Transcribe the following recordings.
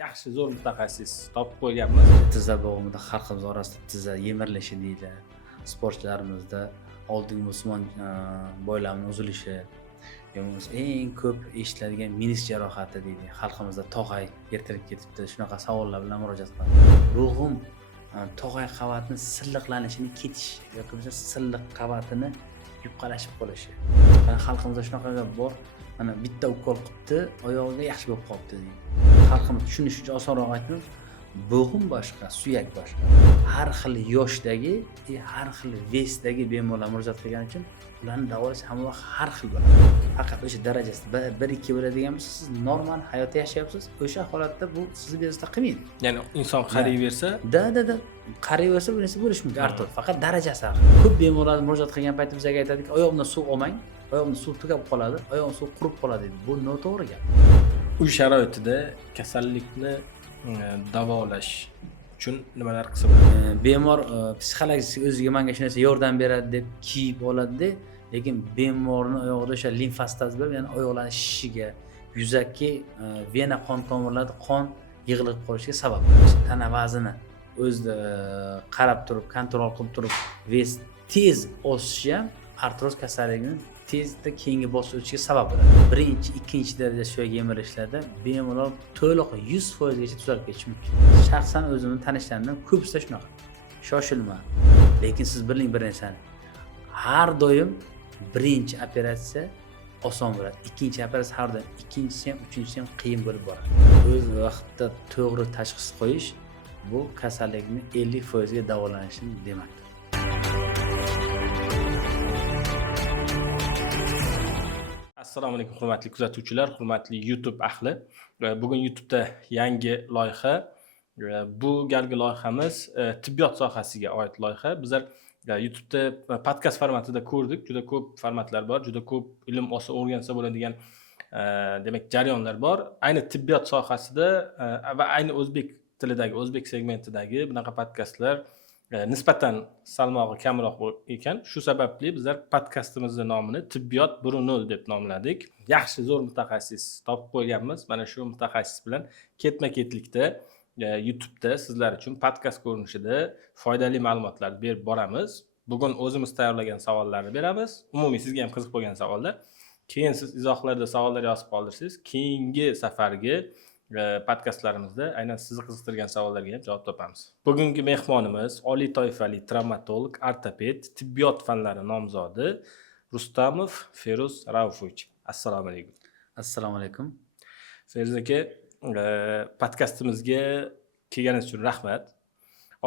yaxshi zo'r mutaxassis topib qo'yganmiz. Tizza bo'g'imida xalqimiz orasida tizza yemirilishi deydi. Sportchilarimizda oldingi musulmon bo'ylamni uzilishi, eng ko'p eshitiladigan menis jarohati deydi. Xalqimizda tog'ay ertalab ketibdi. Shunaqa savollar bilan murojaat qiladi. Bo'g'im tog'ay qavatini silliqlanishini ketish yoki bo'lmasa silliq qavatini yupqalashib qolishi. Xalqimizda shunaqa gap bor. Mana bitta ukol qilibdi, oyog'iga yaxshi bo'lib qolibdi deydi. Xalqimiz tushunish uchun osonroq aytdim. Bo'g'im boshqa, suyak boshqa. Har xil yoshdagi, har xil vesdagi bemorlar murojaat qilgani uchun ularni davolash hamma har xil bo'ladi. Faqat o'sha darajasida 1-2 bo'ladigan bo'lsa, siz normal hayot yashayapsiz. O'sha holatda bu sizni bezovta qilmaydi. Ya'ni inson qarayversa, da qarayversa bu narsa bo'lishi mumkin. Artur, faqat darajasi haqida. Ko'p bemorlar murojaat qilgan paytda bizga aytadiki, oyog'imdan suv olmang, oyog'imda suv tugab qoladi, oyog'im suv qurib qoladi deydi. Bu noto'g'ri gap. uy sharoitida kasallikni davolash uchun nimalar qilsa bo'ladi? Bemor psixologik o'ziga menga shu narsa yordam beradi deb kiyib oladi-da, lekin bemorning oyog'ida o'sha limfostaz bo'lib, ya'ni oyoqlarning shishiga, yuzaki vena qon tomirlarida qon yig'ilib qolishiga sabab bo'ladi. Tana vazini o'zida qarab turib, kontrol qilib turib, vez tez o'sishi ham artroz kasalligining tezda keyingi bosib o'tishiga sabab bo'ladi. Birinchi, ikkinchi darajali suyak yemirishlarda bemorlar to'liq 100% gacha tuzalib ketishi mumkin. Shaxsan o'zimni tanishlarimdan ko'pisi shunaqa. Shoshilma. Lekin siz biling bir narsani. Har doim birinchi operatsiya oson bo'ladi. Ikkinchi operatsiya har doim, ikkinchisi ham, uchinchisi ham qiyin bo'lib boradi. O'z vaqtida to'g'ri tashxis qo'yish bu kasallikni 50% ga davolanishi demakdir. Assalomu alaykum hurmatli kuzatuvchilar, hurmatli YouTube ahli. Bugun YouTube'da yangi loyiha. Bu galgi loyihamiz tibbiyot sohasiga oid loyiha. Bizlar YouTube'da podkast formatida ko'rdik. Juda ko'p formatlar bor, juda ko'p ilm olsa o'rgansa bo'ladigan demak jarayonlar bor. Ayni tibbiyot sohasida va ayni o'zbek tilidagi, o'zbek segmentidagi bunaqa podkastlar nisbatan salmog'i kamroq ekan. Shu sababli bizlar podkastimizning nomini Tibbiyot 1.0 deb nomladik. Yaxshi zo'r mutaxassis topib qo'yganmiz. Mana shu mutaxassis bilan ketma-ketlikda YouTube'da sizlar uchun podkast ko'rinishida foydali ma'lumotlar berib boramiz. Bugun o'zimiz tayyorlagan savollarni beramiz. Umumiy sizga ham qiziq bo'lgan savollar. Keyin siz izohlarda savollar yozib qoldirsangiz, keyingi safargi podkastlarimizda aynan sizni qiziqtirgan savollarga ham javob topamiz. Bugungi mehmonimiz oliy toifali travmatolog, ortoped, tibbiyot fanlari nomzodi Rustamov Feruz Raufovich. Assalomu alaykum. Assalomu alaykum. Feruz aka, podkastimizga kelganingiz uchun rahmat.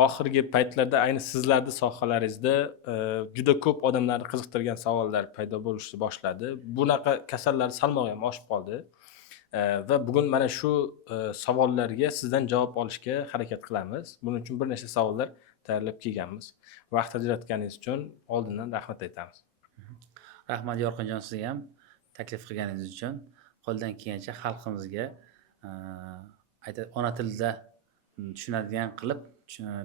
Oxirgi paytlarda ayni sizlarning sohalaringizda juda ko'p odamlarni qiziqtirgan savollar paydo bo'lishni boshladi. Bunaqa kasallar salmog'i ham oshib qoldi. Va bugun mana shu savollarga sizdan javob olishga harakat qilamiz. Buning uchun bir nechta savollar tayyorlab kelganmiz. Vaqt ajratganingiz uchun oldindan rahmat aytamiz. Rahmat Yorqinjon, sizga ham taklif qilganingiz uchun. Qo'ldan kelgancha xalqimizga ona tilida tushunadigan qilib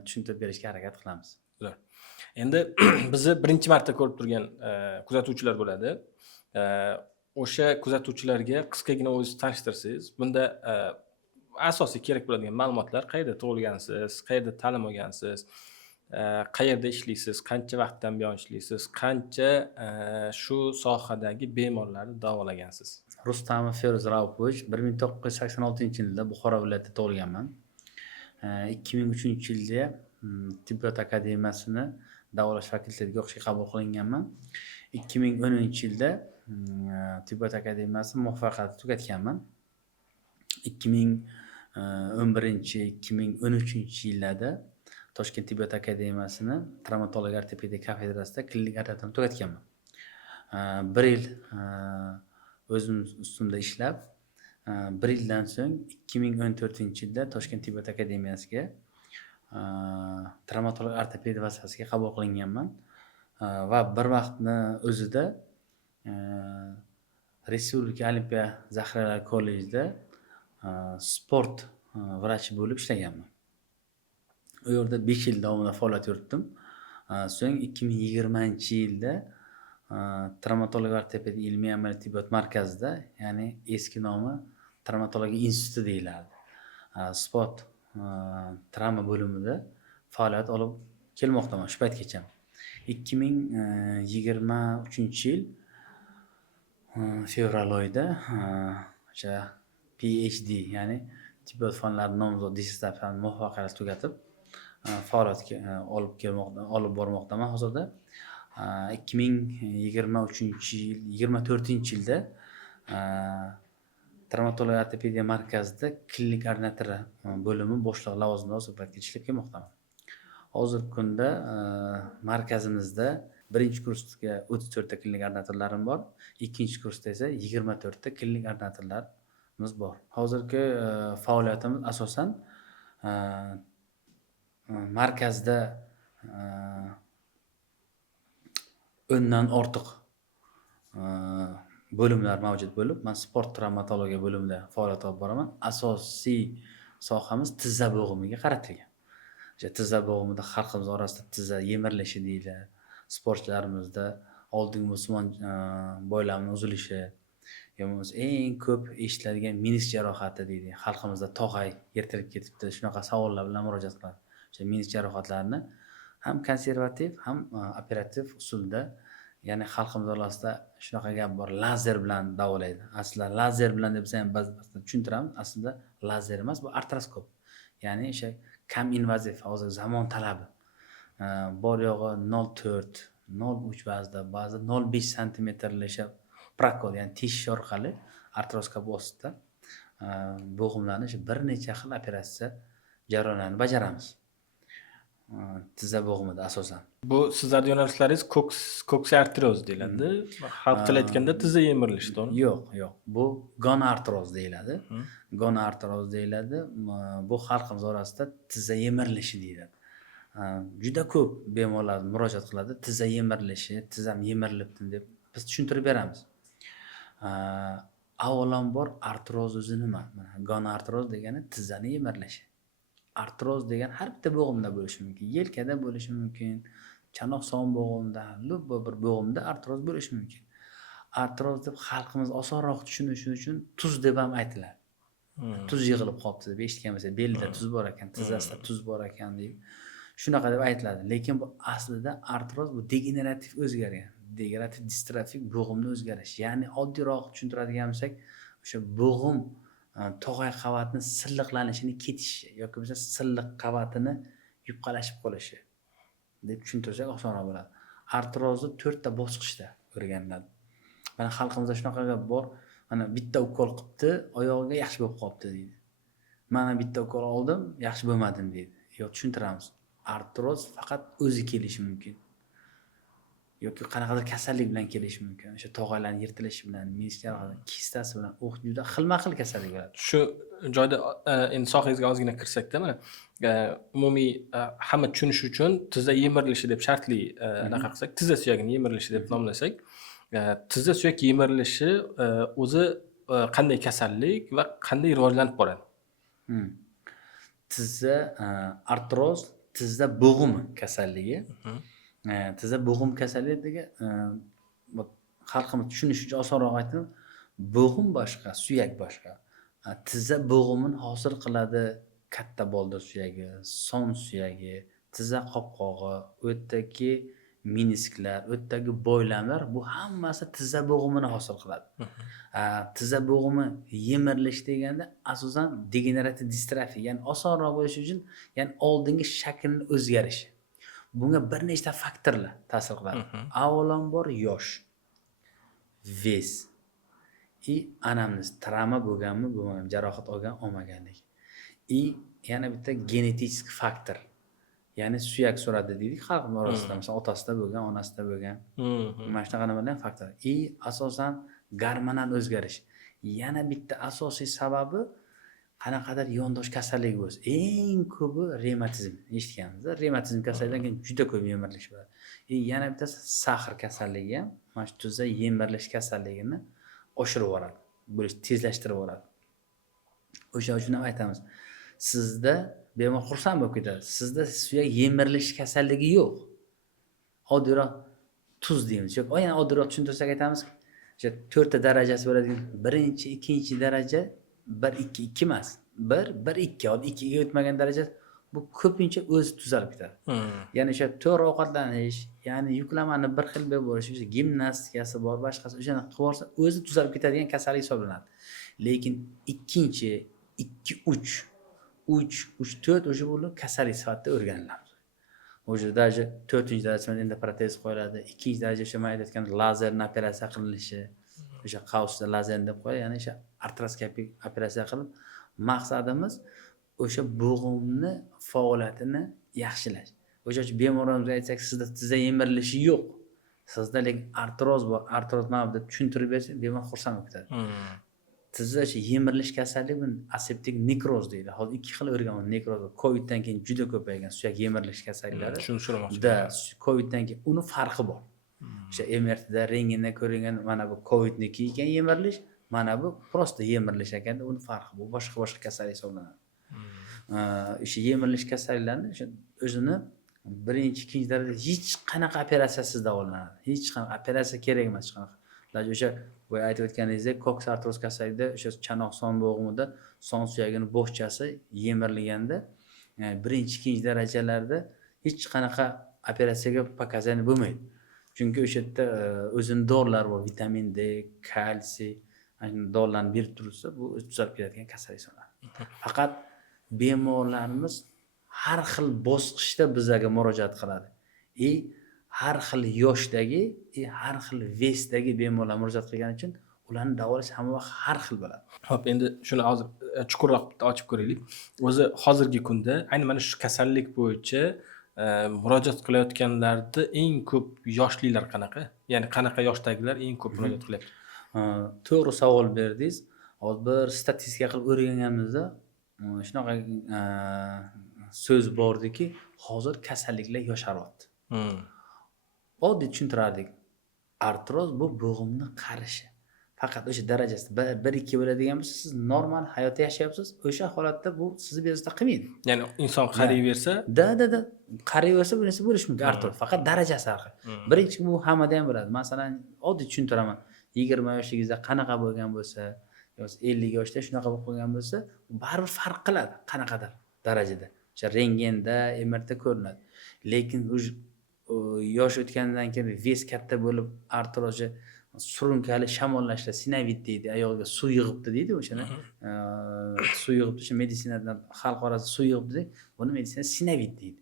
tushuntirib berishga harakat qilamiz. Zo'r. Endi bizni birinchi marta ko'rib turgan kuzatuvchilar bo'ladi. O'sha kuzatuvchilarga qisqagina o'zingizni tanishtirsangiz, bunda asosiy kerak bo'ladigan ma'lumotlar: qayerda tug'ilgansiz, qayerda ta'lim olgansiz, qayerda ishlaysiz, qancha vaqtdan buyon ishlaysiz, qancha shu sohadagi bemorlarni davolagansiz. Rustamov Feruz Raufovich 1986-yilda Buxoro viloyatida tug'ilganman. 2003-yilda tibbiyot akademiyasini davolash fakultetiga o'qishga qabul qilinganman. 2010-yilda tibbiyot akademiyasini muvaffaqiyatli tugatganman. 2011-2013-yillarda Toshkent tibbiyot akademiyasini travmatologiya ortopediya kafedrasida klinik ortopedni tugatganman. 1 yil o'zim ustimda ishlab, 1 yildan so'ng 2014-yilda Toshkent tibbiyot akademiyasiga travmatologiya ortopediya vazifasiga qabul qilinganman va bir vaqtni o'zida Respublika Olimpiya zaxiralari kollejida sport vrachi bo'lib ishlaganman. U yerda 5 yil davomida faoliyat yuritdim. So'ng 2020-yilda travmatologiya ortopediya ilmiy amaliy tibbiyot markazida, ya'ni eski nomi travmatologiya instituti deyiladi. sport travma bo'limida faoliyat olib kelmoqdaman shu paytgacha. 2023 yil fevral oyida o'sha PhD ya'ni tibbiyot fanlari nomzod dissertatsiyani muvaffaqiyatli tugatib faoliyatga olib bormoqdaman hozirda. 2024 yilda travmatologiya ortopediya markazida klinik ordinatori bo'limi boshlig'i lavozimida vazifada ishlab kelmoqdaman. Hozirgi kunda markazimizda birinchi kursga 34 ta klinik ordinatorlarim bor, ikkinchi kursda esa 24 ta klinik ordinatorlarimiz bor. Hozirgi faoliyatimiz asosan markazda 10 dan ortiq bo'limlar mavjud bo'lib, men sport travmatologiya bo'limida faoliyat olib boraman. Asosiy sohamiz tizza bo'g'imiga qaratilgan. O'sha tizza bo'g'imida xalqimiz orasida tizza yemirilishi deyiladi. Sportchilarimizda oldingi musulmon boylamning uzilishi, yo'q eng ko'p eshitiladigan menisk jarohati deydi. Xalqimizda tog'ay yirtilib ketibdi. Shunaqa savollar bilan murojaat qiladi. O'sha menisk jarohatlarini ham konservativ, ham operativ usulda, ya'ni xalqimiz orasida shunaqa gap bor, lazer bilan davolaydi. Aslida lazer bilan deb ham ba'zida tushuntiramiz. Aslida lazer emas, bu artroskop. Ya'ni o'sha kam invaziv, hozir zamon talabi. Bor yo'g'i 0.4, 0.3 ba'zida 0.5 santimetrgacha prokol, ya'ni tish orqali artroskop vosita bo'g'imlarni bir necha xil operatsiya jarayonlarini bajaramiz. Tizza bo'g'imida asosan. Bu sizlarning yo'nalishlaringiz koksiartroz deyiladi. Xalq tilida aytganda tizza yemirilishi, to'g'rimi? Yo'q. Bu gonartroz deyiladi. Gonartroz deyiladi. Bu xalqimiz orasida tizza yemirilishi deyiladi. Juda ko'p bemorlar murojaat qiladi. Tizza yemirilishi, tizzam yemirilibdi deb biz tushuntirib beramiz. Avvalambor artroz o'zi nima? Mana gonartroz degani tizzani yemirilishi. Artroz degan har bitta bo'g'imda bo'lishi mumkin. Yelkada bo'lishi mumkin, chanoq son bo'g'imda, lubba bir bo'g'imda artroz bo'lishi mumkin. Artroz deb xalqimiz osonroq tushunishi uchun tuz deb ham aytiladi. Tuz yig'ilib qolibdi deb eshitgan bo'lsa, belida tuz bor ekan, tizzasida tuz bor ekan deb shunaqa deb aytiladi. Lekin bu aslida artroz bu degenerativ o'zgargan, degenerativ distrofik bo'g'imni o'zgarish. Ya'ni oddiyroq tushuntiradigan bo'lsak, o'sha bo'g'im tog'ay qavatini silliqlanishini ketishi yoki bo'lsa silliq qavatini yupqalashib qolishi deb tushuntirsak osonroq bo'ladi. Artrozni 4 ta bosqichda o'rganiladi. Mana xalqimizda shunaqa gap bor. Mana bitta ukol qilibdi, oyog'iga yaxshi bo'lib qolibdi deydi. Mana bitta ukol oldim, yaxshi bo'lmadim deydi. Yo'q, tushuntiramiz. Artroz faqat o'zi kelishi mumkin. Yoki qanaqadir kasallik bilan kelishi mumkin. O'sha tog'aylarning yirtilishi bilan, menisk jarohati, kistasi bilan, juda xilma-xil kasallik bo'ladi. Shu joyda endi sohangizga ozgina kirsak-da, mana umumiy hamma tushunishi uchun tizza yemirilishi deb shartli anaqa qilsak, tizza suyagini yemirilishi deb nomlasak, tizza suyak yemirilishi o'zi qanday kasallik va qanday rivojlanib boradi? Tizza artroz, tizza bo'g'imi kasalligi. Tizza bo'g'im kasalligi xalqimiz tushunishi uchun osonroq aytdim. Bo'g'im boshqa, suyak boshqa. Tizza bo'g'imini hosil qiladi katta boldir suyagi, son suyagi, tizza qopqog'i, o'tdagi menisklar, o'tdagi bo'ylamlar, bu hammasi tizza bo'g'imini hosil qiladi. Tizza bo'g'imi yemirilish deganda asosan degenerativ distrofiya, ya'ni osonroq bo'lishi uchun, ya'ni oldingi shaklning o'zgarishi. Bunga bir nechta faktorlar ta'sir qiladi. Avvalambor yosh, ves, anamniz, travma bo'lganmi, bo'lmaganmi, jarohat olmaganlik. Yana bitta genetik faktor. Ya'ni suyak surati deydik xalqimiz orasida, masalan, otasida bo'lgan, onasida bo'lgan. Mana shunaqa nimalar faktor. Asosan gormonal o'zgarish. Yana bitta asosiy sababi qanaqadir yondosh kasallik bo'lsa, eng ko'pi revmatizm. Eshitganmiz. Revmatizm kasalligidan keyin juda ko'p yemirilish bo'ladi. Yana bittasi sahr kasalligi ham mana shu tuzda yemirilish kasalligini oshirib yuboradi. Bo'lish tezlashtirib yuboradi. O'sha uchun ham aytamiz. Sizda bemor xursand bo'lib ketadi. Sizda suyak yemirilish kasalligi yo'q. Oddiyroq tuz deymiz. Yo'q, yana oddiyroq tushuntirsak aytamiz. O'sha 4 ta darajasi bo'ladigan birinchi, ikkinchi daraja 1, 2 emas. bir ikki, ikkiga o'tmagan daraja bu ko'pincha o'zi tuzalib ketadi. Ya'ni o'sha to'g'ri ovqatlanish, ya'ni yuklamani bir xil bo'lishi, o'sha gimnastikasi bor, boshqasi o'shani qilib borsa o'zi tuzalib ketadigan kasallik hisoblanadi. Lekin ikkinchi, 2, 3, 4 o'sha buni kasallik sifatida o'rganiladi. O'sha даже 4-darajada endi protez qo'yiladi. 2-daraja o'sha men aytayotgan lazerni operatsiya qilinishi, o'sha qausda lazer deb qo'yadi, ya'ni o'sha artroskopik operatsiya qilib maqsadimiz o'sha bo'g'imni faoliyatini yaxshilash. O'sha uchun bemorimizga aytsak, sizda tizza yemirilishi yo'q. Sizda lekin artroz bor, artroz mana deb tushuntirib bersak, bemor xursand bo'lib ketadi. Tizza yemirilish kasalligi buni aseptik nekroz deydi. Hozir ikki xil o'rgan nekroz. Coviddan keyin juda ko'paygan suyak yemirilish kasalliklari. Shuni so'ramoqchi. Da, Coviddan keyin uni farqi bor. O'sha MRTda rentgenda ko'ringan mana bu Covidniki ekan yemirilish, mana bu prosta yemirilish ekanda uni farqi bu boshqa kasallik hisoblanadi. O'sha yemirilish kasalliklarini o'zini birinchi, ikkinchi darajada hech qanaqa operatsiyasiz davolanadi. Hech qanaqa operatsiya kerak emas hech qanaqa. O'sha boya aytib o'tganingizdek, Cox artroz kasalligida o'sha chanoq son bo'g'imida son suyagini bo'shchasi yemirilganda, birinchi, ikkinchi darajalarda hech qanaqa operatsiyaga показания bo'lmaydi. Chunki o'sha yerda o'zini dorilar bor, vitamin D, kalsiy, ana dorilarni berib tursa, bu tuzalib ketadigan kasallik hisoblanadi. Faqat bemorlarimiz har xil bosqichda bizga murojaat qiladi. Har xil yoshdagi, har xil vesdagi bemorlar murojaat qilgani uchun ularni davolash hamma vaqt har xil bo'ladi. Xo'p, endi shuni hozir chuqurroq ochib ko'raylik. O'zi hozirgi kunda ayni mana shu kasallik bo'yicha murojaat qilayotganlarda eng ko'p yoshlilar qanaqa? Ya'ni qanaqa yoshdagilar eng ko'p murojaat qilyapti? To'g'ri savol berdingiz. Hozir bir statistika qilib o'rganganimizda shunaqa so'z bordiki, hozir kasalliklar yosharyapti. Oddiy tushuntirardik. Artroz bu bo'g'imni qarishi. Faqat o'sha darajasida 1-2 bo'ladigan bo'lsa, siz normal hayot yashayapsiz, o'sha holatda bu sizni bezovta qilmaydi. Ya'ni inson qariyversa, da qariyversa bu narsa bo'lishi mumkin artroz. Faqat darajasi har xil. Birinchi bu hammada ham bo'ladi. Masalan, oddiy tushuntiraman. 20 yoshligingizda qanaqa bo'lgan bo'lsa, yoki 50 yoshda shunaqa bo'lib qolgan bo'lsa, baribir farq qiladi qanaqadir darajada. O'sha rentgenda, MRTda ko'rinadi. Lekin yosh o'tgandan keyin ves katta bo'lib artroz surunkali shamollashda sinovit deydi, oyog'iga suv yig'ibdi deydi o'shani. Suv yig'ibdi, o'sha meditsinadan xalq orasida suv yig'ibdi deydi. Buni meditsina sinovit deydi.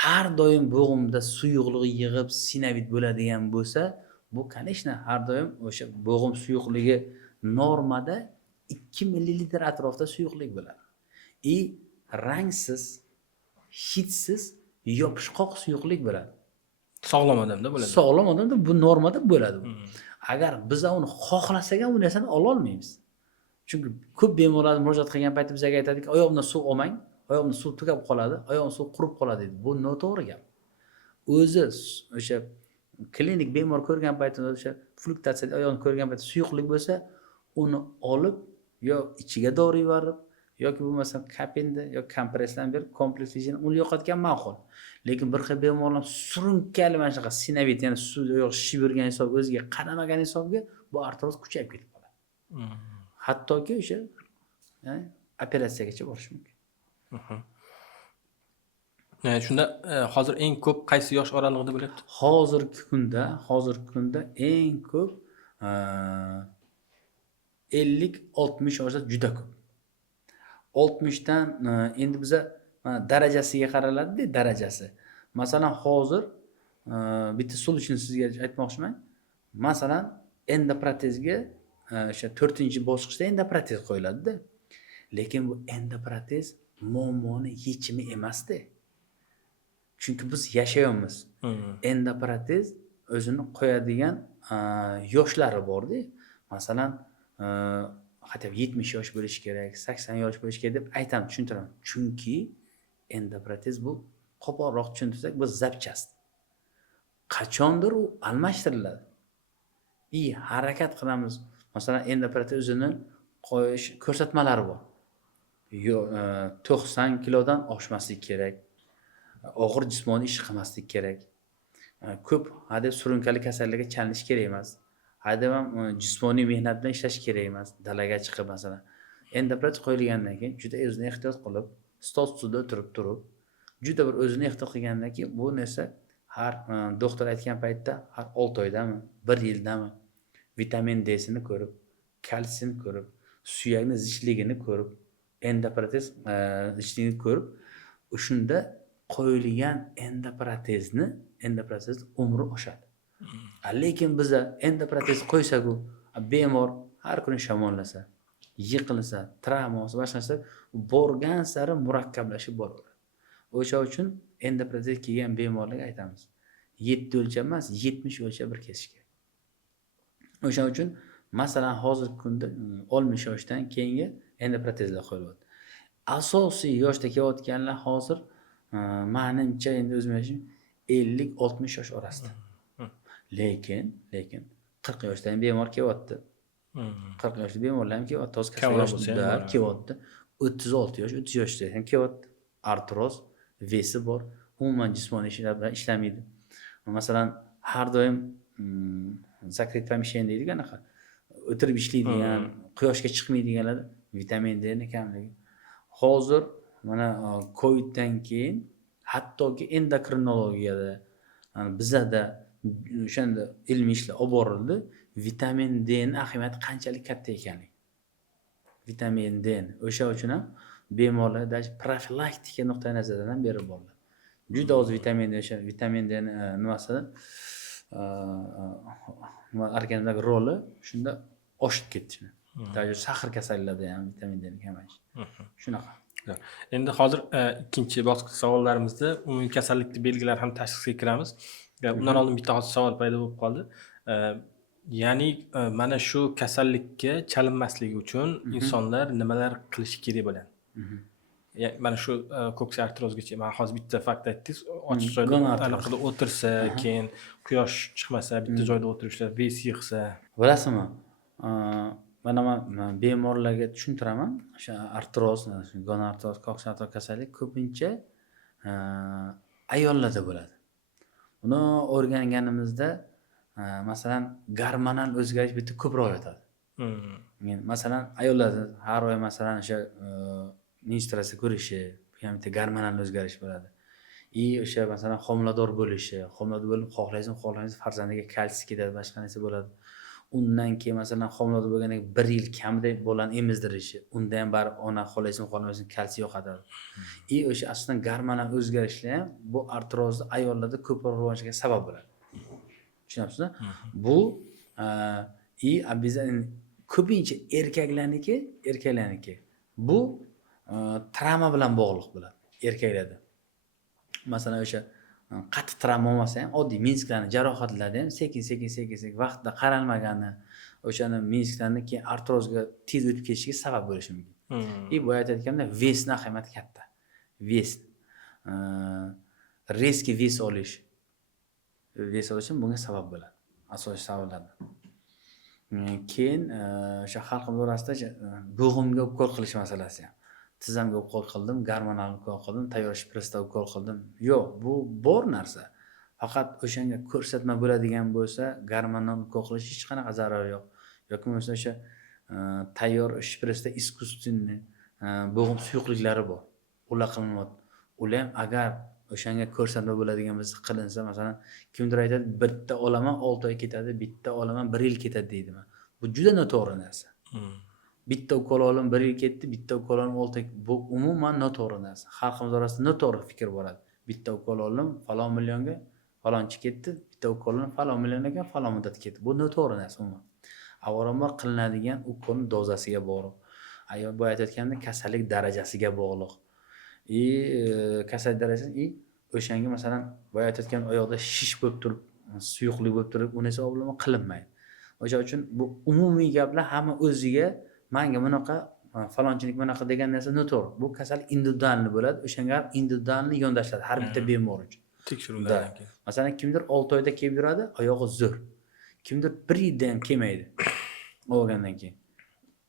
Har doim bo'g'imda suyuqligi yig'ib sinovit bo'ladigan bo'lsa, bu конечно har doim o'sha bo'g'im suyuqligi normada 2 ml atrofida suyuqlik bo'ladi. Rangsiz, hidsiz, yopishqoq suyuqlik bo'ladi. sog'lom odamda bo'ladi. Sog'lom odamda bu normada bo'ladi. Agar biz uni xohlasak ham bu narsani ola olmaymiz. Chunki ko'p bemorlar murojaat qilgan paytda bizga aytadiki, oyog'imdan suv olmang, oyog'imda suv tugab qoladi, oyog'im suv qurib qoladi deydi. Bu noto'g'ri gap. O'zi o'sha klinik bemor ko'rgan paytida o'sha fluktatsiya oyog'ini ko'rgan paytda suyuqlik bo'lsa, uni olib yo ichiga dori yuborib yoki bo'lmasa kapenda yoki kompressdan berib kompleks rejimni uni yo'qotgan ma'qul. Lekin bir xil bemorlar surunkali mana shunaqa sinovit, ya'ni suv oyoq shishib yurgan hisob o'ziga qaramagan hisobga bu artroz kuchayib ketib qoladi. Hattoki o'sha operatsiyagacha borish mumkin. Shunda hozir eng ko'p qaysi yosh oralig'ida bo'lyapti? Hozirgi kunda eng ko'p 50-60 yoshda juda ko'p. 60 dan endi biza darajasiga qaraladi-da, darajasi. Masalan, hozir bitta solution sizga aytmoqchiman. Masalan, endoprotezga o'sha 4-bosqichda endoprotez qo'yiladi-da. Lekin bu endoprotez muammoni yechimi emas-da. Chunki biz yashayapmiz. Endoprotez o'zini qo'yadigan yoshlari bor-da. Masalan, hatto 70 yosh bo'lishi kerak, 80 yosh bo'lishi kerak deb aytam, tushuntiraman. Chunki endoprotez bu qo'polroq tushuntirsak, biz zapchast. Qachondir u almashtiriladi. Harakat qilamiz. Masalan, endoprotez o'zini qo'yish ko'rsatmalari bor. 90 kilodan oshmaslik kerak. Og'ir jismoniy ish qilmaslik kerak. Ko'p hadeb surunkali kasallikka chalinish kerak emas. Hadeb ham jismoniy mehnat bilan ishlash kerak emas. Dalaga chiqib masalan, Endoprote qo'yilgandan keyin juda o'zini ehtiyot qilib, stol ustida o'tirib turib, juda bir o'zini ehtiyot qilgandan keyin bu narsa har doktor aytgan paytda har 6 oydami, 1 yildami vitamin D sini ko'rib, kalsiyni ko'rib, suyakni zichligini ko'rib, endoprotez zichligini ko'rib, o'shunda qo'yilgan endoprotez umri oshadi. Lekin biza endoprotez qo'ysak-ku, bemor har kuni shamollasa, yiqilsa, travma olsa, boshqa narsa borgan sari murakkablashib boraveradi. O'sha uchun endoprotez kiygan bemorlarga aytamiz. 7 o'lcham emas, 70 o'lchab bir kesish kerak. O'sha uchun masalan hozirgi kunda 60 yoshdan keyingi endoprotezlar qo'yilyapti. Asosiy yoshda kelayotganlar hozir menimcha endi o'zim yoshim 50-60 yosh orasida. Lekin 40 yoshdan bemor kelyapti. 40 yoshli bemorlar ham kelyapti. Hozir kasalliklar kelyapti. 36 yosh, 30 yoshda ham kelyapti. Artroz, vesi bor, umuman jismoniy ishlar bilan ishlamaydi. Masalan, har doim zakrit помещение deydigan anaqa o'tirib ishlaydigan, quyoshga chiqmaydiganlar vitamin D ni kamligi. Hozir mana Coviddan keyin hattoki endokrinologiyada, bizada o'shanda ilmiy ishlar olib borildi. Vitamin D ni ahamiyati qanchalik katta ekanligi. Vitamin D ni o'sha uchun ham bemorlarda profilaktika nuqtai nazaridan ham berib boriladi. Juda oz vitamin D o'sha vitamin D ni nimasidan organizmdagi roli shunda oshib ketdi. Даже sahar kasalliklarida ham vitamin D ni kamayishi. Shunaqa. Endi hozir ikkinchi bosqich savollarimizda umumiy kasallikning belgilari ham tashxisga kiramiz. Undan oldin bitta savol paydo bo'lib qoldi. Ya'ni mana shu kasallikka chalinmasligi uchun insonlar nimalar qilishi kerak bo'ladi? Mana shu ko'ksa artrozgacha men hozir bitta fakt aytdingiz. Ochiq joyda anaqada o'tirsa, keyin quyosh chiqmasa, bitta joyda o'tirishsa, ves yig'sa. Bilasizmi? Mana men bemorlarga tushuntiraman. O'sha artroz, gonartroz, ko'ksa artroz kasallik ko'pincha ayollarda bo'ladi. Buni o'rganganimizda masalan gormonal o'zgarish bitta ko'proq yotadi. Masalan ayollarda har oy masalan o'sha menstruatsiya ko'rishi, ham bitta gormonal o'zgarish bo'ladi. O'sha masalan homilador bo'lishi, homilador bo'lib xohlasangiz farzandiga kalsiy ketadi, boshqa narsa bo'ladi. Undan keyin masalan homilador bo'lgandan keyin 1 yil kamida bolani emizdirishi, unda ham baribir ona xohlasangiz kalsiy yo'qotadi. O'sha asosan gormonal o'zgarishlar ham bu artrozni ayollarda ko'proq rivojlanishiga sabab bo'ladi. Tushunyapsizmi? Bu bizda ko'pincha erkaklarniki. Bu travma bilan bog'liq bo'ladi erkaklarda. Masalan o'sha qattiq travma bo'lmasa ham oddiy mensklarning jarohatlarida ham sekin vaqtida qaralmagani, o'shani mensklarning keyin artrozga tez o'tib ketishiga sabab bo'lishi mumkin. Bu aytayotganda vesni ahamiyati katta. Ves. Reski ves olish bunga sabab bo'ladi. Asosiy sabablardan. Keyin o'sha xalqimiz orasida bo'g'imga ukol qilish masalasi ham. Tizamga ukol qildim, gormonal ukol qildim, tayyor shpritsda ukol qildim. Yo'q, bu bor narsa. Faqat o'shanga ko'rsatma bo'ladigan bo'lsa, gormonal ukol qilish hech qanaqa zarari yo'q. Yoki bo'lmasa o'sha tayyor shpritsda искусственный bo'g'im suyuqliklari bor. Ular qilinadi. Ular ham agar o'shanga ko'rsatma bo'ladigan bo'lsa qilinsa, masalan, kimdir aytadi, bitta olaman 6 oy ketadi, bitta olaman 1 yil ketadi deydi. Bu juda noto'g'ri narsa. Bitta ukol olim 1 yil ketdi, bitta ukol olim 6 oy. Bu umuman noto'g'ri narsa. Xalqimiz orasida noto'g'ri fikr bo'ladi. Bitta ukol olim falon millionga falonchi ketdi, bitta ukol olim falon millionga falon muddat ketdi. Bu noto'g'ri narsa umuman. Avvalambor qilinadigan ukolning dozasiga bog'liq. Ayol bu aytayotganda kasallik darajasiga bog'liq. Kasallik darajasi o'shanga masalan boya aytayotgan oyoqda shish bo'lib turib, suyuqlik bo'lib turib, uni esa oblama qilinmaydi. O'sha uchun bu umumiy gaplar hamma o'ziga menga bunaqa falonchilik bunaqa degan narsa noto'g'ri. Bu kasallik individualni bo'ladi. O'shanga ham individualni yondashadi har bitta bemor uchun. Tekshiruvlardan keyin. Masalan, kimdir 6 oyda kelib yuradi, oyog'i zo'r. Kimdir 1 yilda ham kelmaydi. Olgandan keyin.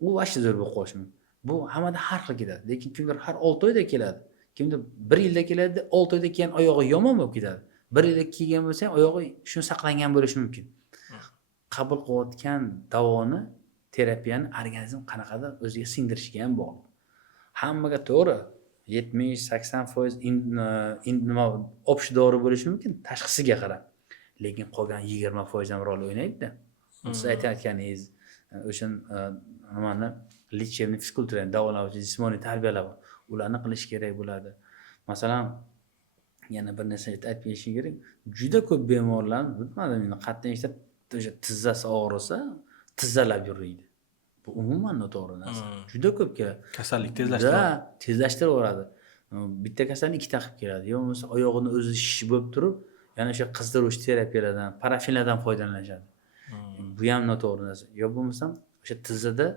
U vaqti zo'r bo'lib qolishi mumkin. Bu hammada har xil ketadi. Lekin kimdir har 6 oyda keladi. Kimdir 1 yilda keladi, 6 oyda keyin oyog'i yomon bo'lib ketadi. 1 yilda kelgan bo'lsa ham oyog'i shuni saqlangan bo'lishi mumkin. Qabul qilayotgan davoni terapiyani organizm qanaqadir o'ziga singdirishiga ham bog'liq. Hammaga to'g'ri 70-80% nima общий dori bo'lishi mumkin tashxisiga qarab. Lekin qolgan 20% ham rol o'ynaydi-da. Siz aytayotganingiz o'sha nimani lechebniy fizkultura, davolovchi jismoniy tarbiyalar bor. Ularni qilish kerak bo'ladi. Masalan, yana bir narsa aytib ketishim kerak. Juda ko'p bemorlar bilmadim, endi qattiq eshitib, o'sha tizzasi og'risa, tizzalab yuradi. Bu umuman noto'g'ri narsa. Juda ko'p keladi. Kasallik tezlashtiradi. Tezlashtiraveradi. Bitta kasalni ikkita qilib keladi. Yo bo'lmasa oyog'ini o'zi shish bo'lib turib, yana o'sha qizdiruvchi terapiyalardan, parafinlardan foydalanishadi. Bu ham noto'g'ri narsa. Yo bo'lmasa o'sha tizzada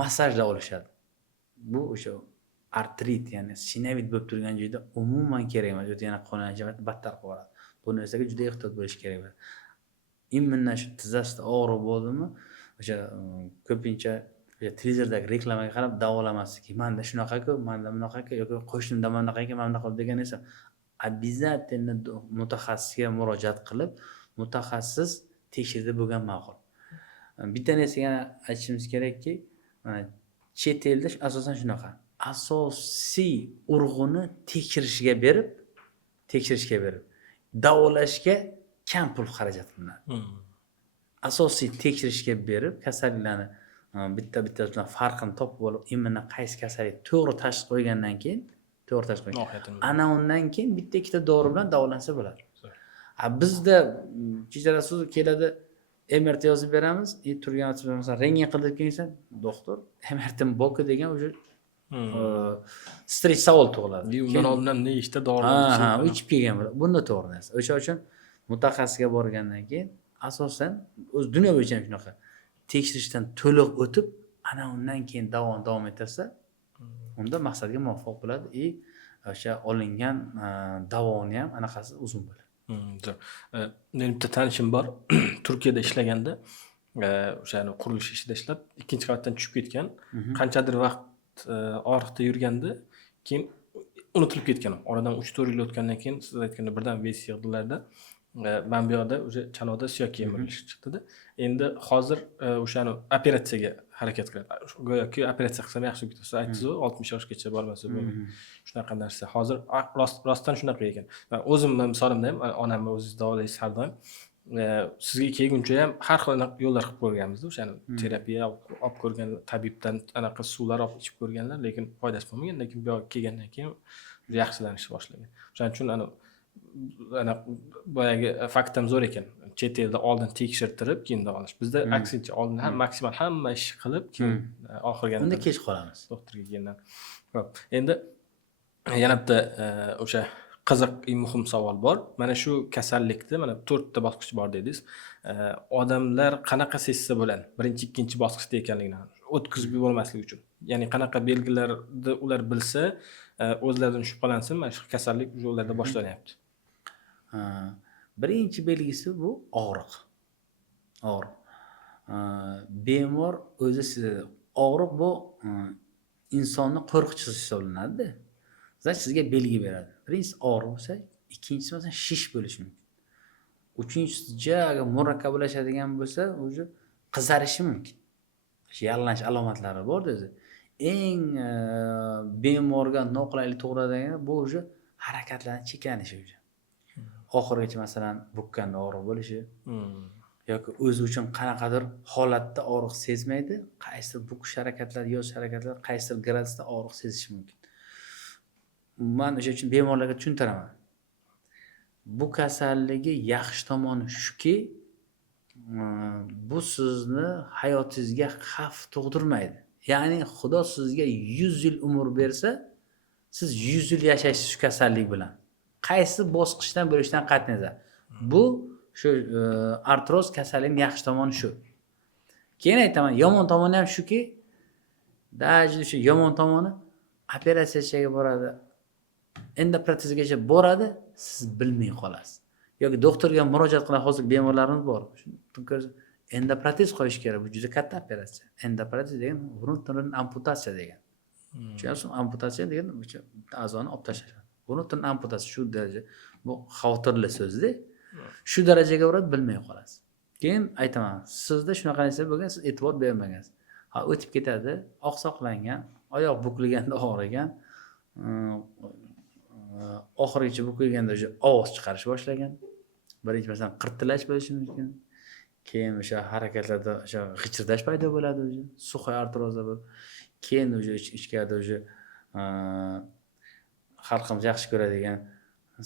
massajda olishadi. Bu o'sha artrit, ya'ni sinovit bo'lib turgan joyda umuman kerak emas. O'ta yana qonlanishni battar qilib yuboradi. Bu narsaga juda ehtiyot bo'lish kerak bo'ladi. Immindan shu tizzasida og'riq bo'ldimi, o'sha ko'pincha televizordagi reklamaga qarab davolamaslik. Menda shunaqa-ku, menda bunaqa-ku, yoki qo'shnimda bunaqa-ku, mana bunaqa degan esa обязательно mutaxassisga murojaat qilib, mutaxassis tekshirib bo'lgan ma'qul. Bitta narsa yana aytishimiz kerakki, chet elda asosan shunaqa. Asosiy urg'uni tekshirishga berib, davolashga kam pul xarajat qilinadi. Asosiy tekshirishga berib, kasalliklarni bitta farqini topib olib, immindan qaysi kasallik to'g'ri tashxis qo'ygandan keyin, ana undan keyin bitta ikkita dori bilan davolansa bo'ladi. Bizda kechirasiz keladi, MRT yozib beramiz, turgan masalan rentgen qilib kelsa, doktor MRT boku degan o'sha stress savol tug'iladi. Undan oldin ham nechta dori ichib kelgan bo'ladi. Bunda to'g'ri narsa. O'sha uchun mutaxassisga borgandan keyin asosan o'z dunyo bo'yicha ham shunaqa tekshirishdan to'liq o'tib, ana undan keyin davom etsa, unda maqsadga muvofiq bo'ladi. O'sha olingan davoni ham anaqasi uzun bo'ladi. Mening bitta tanishim bor, Turkiyada ishlaganda, o'shani qurilish ishida ishlab, ikkinchi qavatdan tushib ketgan, qanchadir vaqt og'riqda yurganda, keyin unutilib ketgan. Oradan 3-4 yil o'tgandan keyin siz aytganda birdan ves yig'dilarda, men bu yoqda o'sha chanoqda suyak yemirish chiqdi-da. Endi hozir o'shani operatsiyaga harakat qiladi. Go'yoki operatsiya qilsam yaxshi bo'ladi. Siz aytdingiz-ku, 60 yoshgacha bormasa bo'lmaydi. Shunaqa narsa. Hozir rostdan shunaqa ekan. Men o'zimni misolimda ham onamni o'zingiz davolaysiz har doim. Sizga kelguncha ham har xil yo'llar qilib ko'rganmiz-da, o'shani terapiya olib ko'rgan, tabibdan anaqa suvlar olib ichib ko'rganlar, lekin foydasi bo'lmagan. Lekin bu yoqqa kelgandan keyin yaxshilanishni boshlagan. O'shaning uchun ana boyagi fakt ham zo'r ekan. Chet elda oldin tekshirtirib, keyin davolash. Bizda aksincha oldin ham maksimal hamma ish qilib, keyin oxirgi unda kech qolamiz. Doktorga kelgandan. Xo'p, endi yana bitta o'sha qiziq, muhim savol bor. Mana shu kasallikda mana 4 ta bosqich bor dedingiz. Odamlar qanaqa sezsa bo'ladi? Birinchi, ikkinchi bosqichda ekanligini o'tkazib yubormaslik uchun. Ya'ni qanaqa belgilarni ular bilsa, o'zlaridan shubhalansin, mana shu kasallik yo'llarda boshlanyapti. Birinchi belgisi bu og'riq. Bemor o'zi sezadi. Og'riq bu insonni qo'rqinchi hisoblanadi-da. Sizga belgi beradi. Birinchisi og'riq bo'lsa, ikkinchisi masalan shish bo'lishi mumkin. Uchinchisi agar murakkablashadigan bo'lsa, o'zi qizarishi mumkin. Yallanish alomatlari bor o'zi. Eng bemorga noqulaylik tug'diradigan bu o'zi harakatlarning cheklanishi o'zi. Oxirgacha masalan bukkanda og'riq bo'lishi yoki o'zi uchun qanaqadir holatda og'riq sezmaydi, qaysidir bukish harakatlar, yozish harakatlar, qaysidir gradusda og'riq sezishi mumkin. Men o'sha uchun bemorlarga tushuntiraman. Bu kasalligi yaxshi tomoni shuki, bu sizni hayotingizga xavf tug'dirmaydi. Ya'ni Xudo sizga 100 yil umr bersa, siz 100 yil yashaysiz shu kasallik bilan. Qaysi bosqichdan bo'lishdan qat'iy nazar. Bu shu artroz kasalligining yaxshi tomoni shu. Keyin aytaman, yomon tomoni ham shuki, даже shu yomon tomoni operatsiyaga boradi. Endoprotezgacha boradi, siz bilmay qolasiz. Yoki doktorga murojaat qilgan hozir bemorlarimiz bor. Endoprotez qo'yish kerak. Bu juda katta operatsiya. Endoprotez degan внутренняя amputatsiya degan. Tushunasizmi? Amputatsiya degan o'sha a'zoni olib tashlash. Внутренняя amputatsiya shu daraja bu xavotirli so'z-da. Shu darajaga boradi, bilmay qolasiz. Keyin aytaman, sizda shunaqa narsa bo'lgan, siz e'tibor bermagansiz. Ha, o'tib ketadi, oqsoqlangan, oyoq bukilganda og'rigan, oxirigacha bukilganda o'sha ovoz chiqarish boshlagan. Birinchi masalan qirtilash bo'lishi mumkin. Keyin o'sha harakatlarda o'sha g'ichirdash paydo bo'ladi o'sha, suxoy artrozda bo'lib. Keyin o'sha ichkarida o'sha xalqimiz yaxshi ko'radigan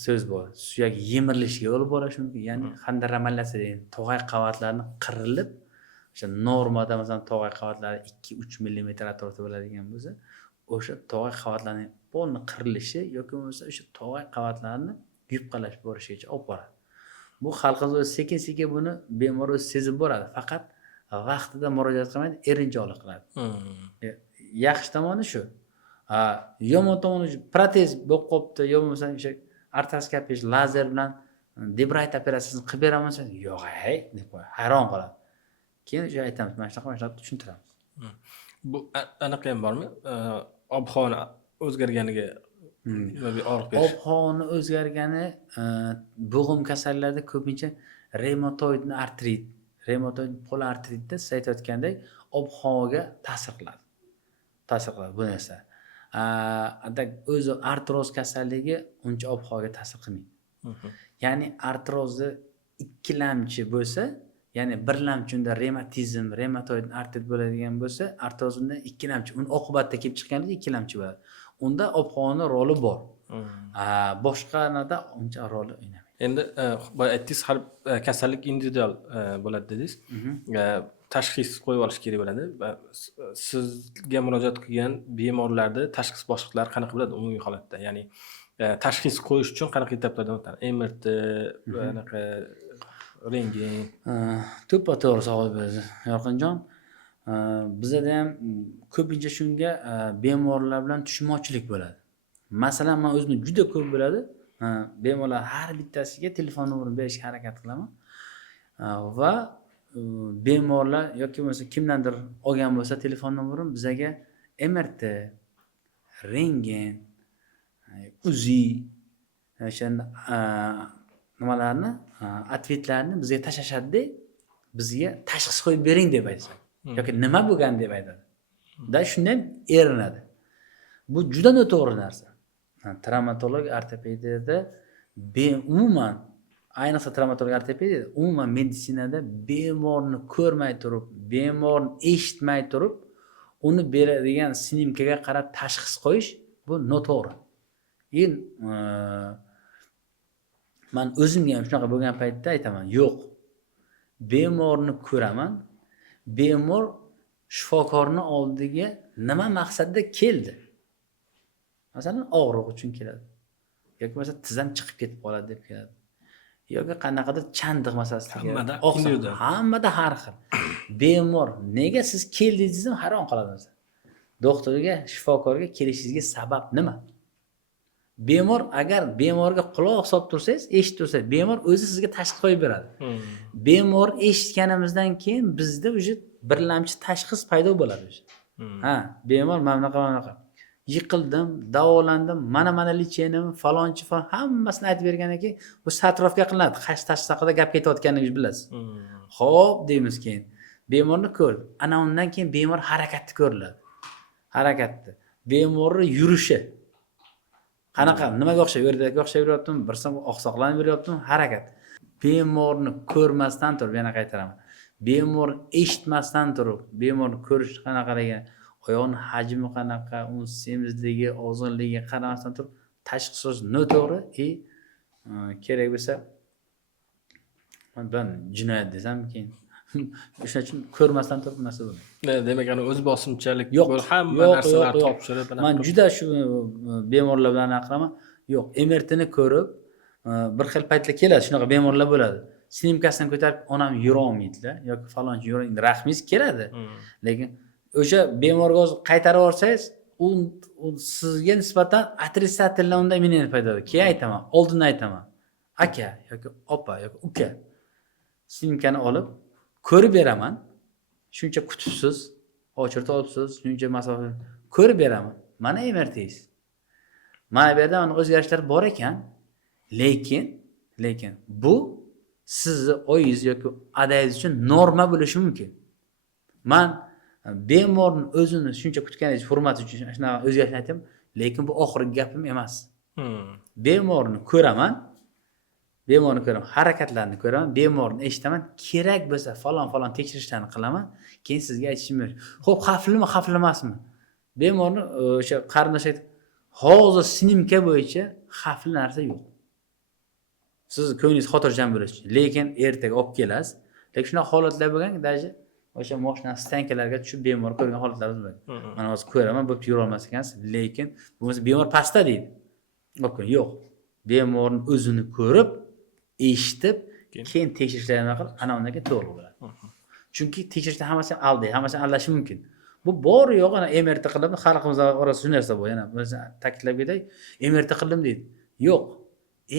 so'z bor. Suyak yemirilishiga olib borishi mumkin. Ya'ni xandaramallasi degan tog'ay qavatlarini qirilib, o'sha normada masalan tog'ay qavatlari 2-3 millimetr atrofida bo'ladigan bo'lsa, o'sha tog'ay qavatlarning polni qirilishi yoki bo'lmasa o'sha tog'ay qavatlarini yupqalashib borishigacha olib boradi. Bu xalqimiz o'zi sekin-sekin buni bemor o'zi sezib boradi. Faqat vaqtida murojaat qilmaydi, erinchoqlik qiladi. Yaxshi tomoni shu. Yomon tomoni shu, protez bo'lib qolibdi, yo bo'lmasa o'sha artroskopiya lazer bilan debrayt operatsiyasini qilib beraman, yo'q, hey, deb hayron qoladi. Keyin o'sha aytamiz, mana shunaqa tushuntiramiz. Bu anaqa ham bormi? Ob-havoni o'zgarganiga bir og'riq berish. Ob-havoni o'zgargani bo'g'im kasallarida ko'pincha revmatoid artrit, revmatoid polartritda siz aytayotgandek ob-havoga ta'sir qiladi. Ta'sir qiladi bu narsa. O'zi artroz kasalligi uncha ob-havoga ta'sir qilmaydi. Ya'ni artrozni ikkilamchi bo'lsa, ya'ni birlamchi unda revmatizm, revmatoid artrit bo'ladigan bo'lsa, artroz unda ikkilamchi, uni oqibatda kelib chiqqanida ikkilamchi bo'ladi. Unda ob-havoni roli bor. Boshqanada uncha roli o'ynamaydi. Endi boya aytdingiz, har kasallik individual bo'ladi dedingiz. Tashxis qo'yib olish kerak bo'ladi va sizga murojaat qilgan bemorlarda tashxis bosqichlari qanaqa bo'ladi umumiy holatda? Ya'ni tashxis qo'yish uchun qanaqa etaplardan o'tadi? MRT, anaqa rentgen. To'ppa-to'g'ri savol berdi Yorqinjon. Bizda ham ko'pincha shunga bemorlar bilan tushunmovchilik bo'ladi. Masalan, men o'zimni juda ko'p bo'ladi. Bemorlar har bittasiga telefon nomerini berishga harakat qilaman. Va bemorlar yoki bo'lmasa kimdandir olgan bo'lsa telefon nomerini bizaga MRT, rentgen, UZI o'sha nimalarni, atvetlarni bizga tashashadi-da, bizga tashxis qo'yib bering deb aytadi. Yoki nima bo'lgan deb aytadi. Da shundan erinadi. Bu juda noto'g'ri narsa. Travmatolog ortopediyada umuman, ayniqsa travmatolog ortopediyada, umuman meditsinada bemorni ko'rmay turib, bemorni eshitmay turib, uni beradigan snimkaga qarab tashxis qo'yish bu noto'g'ri. Men o'zimga ham shunaqa bo'lgan paytda aytaman, yo'q. Bemorni ko'raman. Bemor shifokorning oldiga nima maqsadda keldi? Masalan, og'riq uchun keladi. Yoki bo'lmasa tizam chiqib ketib qoladi deb keladi. Yoki qanaqadir chandiq masalasida keladi. Hammada har xil. Bemor nega siz keldingiz deb hayron qoladi. Doktorga, shifokorga kelishingizga sabab nima? Bemor, agar bemorga quloq solib tursangiz, eshitib tursangiz, bemor o'zi sizga tashxis qo'yib beradi. Bemor eshitganimizdan keyin bizda o'sha birlamchi tashxis paydo bo'ladi o'sha. Bemor mana bunaqa. Yiqildim, davolandim, mana lecheniyaim, falonchi hammasini aytib bergandan keyin bu satrofga qilinadi. Qaysi tashxis haqida gap ketayotganligingizni bilasiz. Xo'p, deymiz keyin. Bemorni ko'rib, ana undan keyin bemor harakatni ko'riladi. Harakatni. Bemorning yurishi. Qanaqa, nimaga o'xshab yuradiga o'xshab yuryaptimi? Birsam oqsoqlanib yuryaptimi? Harakat. Bemorni ko'rmasdan turib, yana qaytaraman. Bemor eshitmasdan turib, bemorni ko'rish qanaqa degan, oyoqning hajmi qanaqa, uning semizligi, ozg'inligiga qaramasdan turib tashxis noto'g'ri, kerak bo'lsa men jinoyat desam keyin o'sha uchun ko'rmasdan turib narsa bo'lmaydi. Demak, o'z bosimchalik bo'lib hamma narsalar topshirib, men juda shu bemorlar bilan aqlaman. Yo'q, MRTni ko'rib bir xil paytlar keladi, shunaqa bemorlar bo'ladi. Snimkasini ko'tarib onam yura olmaydilar yoki falonchi yura, rahmingiz keladi. Lekin o'sha bemorga qaytarib yuborsangiz, u sizga nisbatan отрицательный unda minnet paydo bo'ladi. Keyin aytaman, oldindan aytaman. Aka yoki opa yoki uka, snimkani olib ko'rib beraman. Shuncha kutibsiz, ochirta olibsiz, shuncha masofa ko'rib beraman. Mana MRTingiz. Mana bu yerda o'zgarishlar bor ekan, lekin bu sizni oyingiz yoki adangiz uchun norma bo'lishi mumkin. Men bemorni o'zini shuncha kutganingiz hurmat uchun shunaqa o'zgarishni aytaman, lekin bu oxirgi gapim emas. Bemorni ko'raman, harakatlarini ko'raman, bemorni eshitaman, kerak bo'lsa falon tekshirishlarni qilaman, keyin sizga aytishim mumkin. Xo'p, xavflimi, xavfli emasmi? Bemorni o'sha qarindosh aytib, hozir sinimka bo'yicha xavfli narsa yo'q. Siz ko'nglingiz xotirjam bo'lishi uchun, lekin ertaga olib kelasiz. Lekin shunaqa holatlar bo'lganki, даже o'sha mashina stankalarga tushib bemor ko'rgan holatlarimiz bor. Mana hozir ko'raman, bo'p yura olmas ekansiz, lekin bo'lmasa bemor pastda deydi. Yo'q. Bemorni o'zini ko'rib, eshitib, keyin tekshirishlarni qilib, ana undan keyin to'g'ri bo'ladi. Chunki tekshirishda hammasi ham aldaydi, hammasi aldashi mumkin. Bu bor yo'q, ana MRT qilib, xalqimiz orasida shu narsa bor. Yana o'zi ta'kidlab ketay, MRT qildim deydi. Yo'q.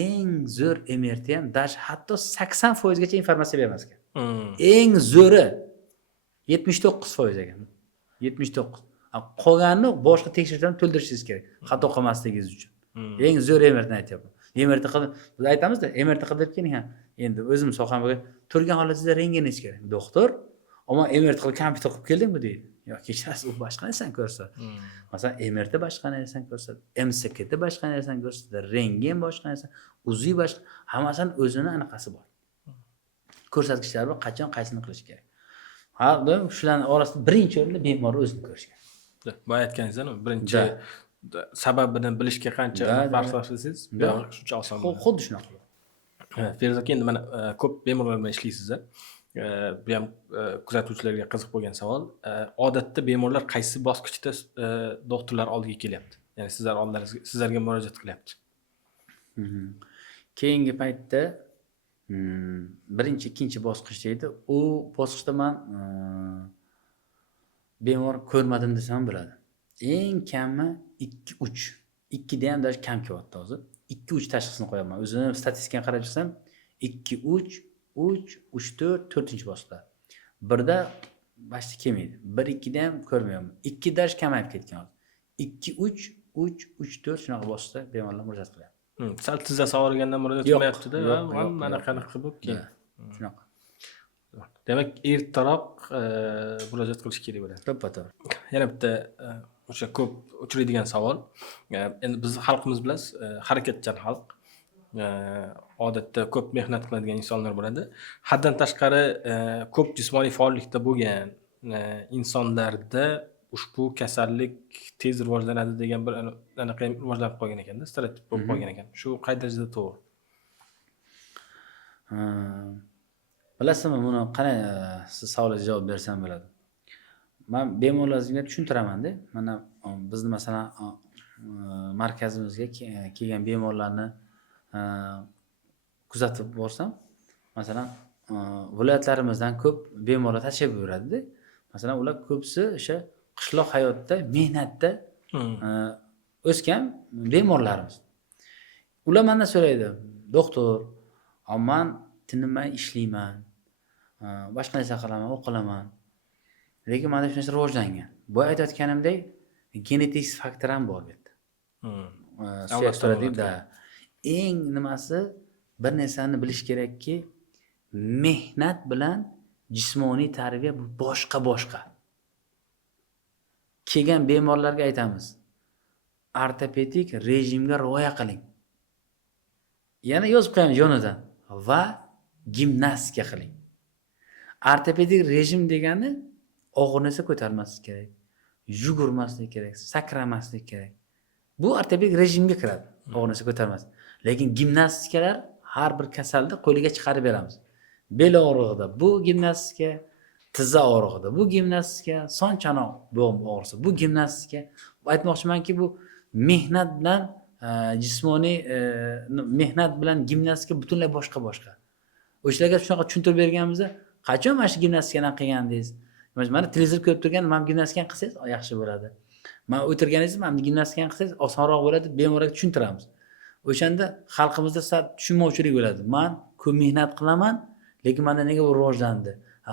Eng zo'r MRT ham dash hatto 80% gacha informatsiya bermas ekan. Eng zo'ri 79% ekan. 79. Qolganini boshqa tekshirishlarni to'ldirishingiz kerak, xato qilmasligingiz uchun. Eng zo'r MRT ni aytyapman. MRT qilib, biz aytamizda, MRT qilib keling ham. Endi o'zim sohamga turgan holatingizda rentgeningiz kerak. Doktor, ammo MRT qilib kompyuter qilib keldingmi deydi. Yo'q, kechirasiz, u boshqa narsani ko'rsatadi. Masalan, MRT boshqa narsani ko'rsatadi, MCT boshqa narsani ko'rsatadi, rentgen boshqa narsa, UZI boshqa, hammasining o'zini anaqasi bor. Ko'rsatkichlari bor, qachon qaysini qilish kerak. Ha, shularning orasida birinchi o'rinda bemor o'zini ko'rish kerak. Boya aytganingizda, birinchi sababini bilishga qancha vaqt sarflasangiz, shuncha oson bo'ladi. Xuddi shunaqa. Feruza aka, endi mana ko'p bemorlar bilan ishlaysiz. Bu ham kuzatuvchilarga qiziq bo'lgan savol. Odatda bemorlar qaysi bosqichda doktorlar oldiga kelyapti? Ya'ni sizlarga murojaat qilyapti. Keyingi paytda birinchi, ikkinchi bosqich deydi. U bosqichda men bemor ko'rmadim desam bo'ladi. Eng kami 2-3. 2 da ham dash kam kelyapti hozir. 2-3 tashxisini qo'yaman. O'zim statistikaga qarab chiqsam 2-3, 3-4, 4-bosqichda. Birda bashta kelmaydi. 1-2 da ham ko'rmayapman. 2 dash kamayib ketgan hozir. 2-3, 3-4 shunaqa bosqichda bemorlar murojaat qilyapti. Sal tizzasi og'rigandan murojaat qilmayapti-da, mana qanaqa qilib keyin. Shunaqa. Demak, ertaroq murojaat qilish kerak bo'ladi. To'ppa-to'g'ri. Yana bitta o'sha ko'p uchraydigan savol. Endi bizning xalqimiz bilasiz, harakatchan xalq. Odatda ko'p mehnat qiladigan insonlar bo'ladi. Haddan tashqari ko'p jismoniy faollikda bo'lgan insonlarda ushbu kasallik tez rivojlanadi degan bir anaqa rivojlanib qolgan ekanda, stereotip bo'lib qolgan ekan. Shu qay darajada to'g'ri? Bilasizmi, buni qanday siz savolga javob bersam bo'ladi. Men bemorlarimga tushuntiraman-da. Mana bizni masalan markazimizga kelgan bemorlarni kuzatib borsam, masalan, viloyatlarimizdan ko'p bemorlar tashrif buyuradi-da. Masalan, ular ko'psi o'sha qishloq hayotda, mehnatda o'sgan bemorlarimiz. Ular mendan so'raydi, doktor, men tinmay ishlayman, boshqa narsa qilaman, o'qilaman. Lekin menda shu narsa rivojlangan. Bu aytayotganimdek, genetik faktor ham bor bu yerda. Suyak eng nimasi bir narsani bilish kerakki, mehnat bilan jismoniy tarbiya bu boshqa. Kelgan bemorlarga aytamiz, ortopedik rejimga rioya qiling. Yana yozib qo'yamiz yonidan va gimnastika qiling. Ortopedik rejim degani og'ir narsa ko'tarmaslik kerak, yugurmaslik kerak, sakramaslik kerak. Bu ortopedik rejimga kiradi, og'ir narsa ko'tarmas. Lekin gimnastikalar har bir kasalni qo'liga chiqarib beramiz. Bel og'rig'ida bu gimnastika, tizza og'rig'ida bu gimnastika, son chanoq bo'g'im og'risa bu gimnastika. Aytmoqchimanki, bu mehnat bilan jismoniy mehnat bilan gimnastika butunlay boshqa. O'shalarga shunaqa tushuntirib berganimizda, qachon mana shu gimnastikadan qilgandingiz? Mana televizor ko'rib turgan, men gimnastikani qilsangiz yaxshi bo'ladi. Men o'tirganingizda men gimnastikani qilsangiz osonroq bo'ladi, bemorga tushuntiramiz. O'shanda xalqimizda tushunmovchilik bo'ladi. Men ko'p mehnat qilaman, lekin menda nega bu rivojlandi?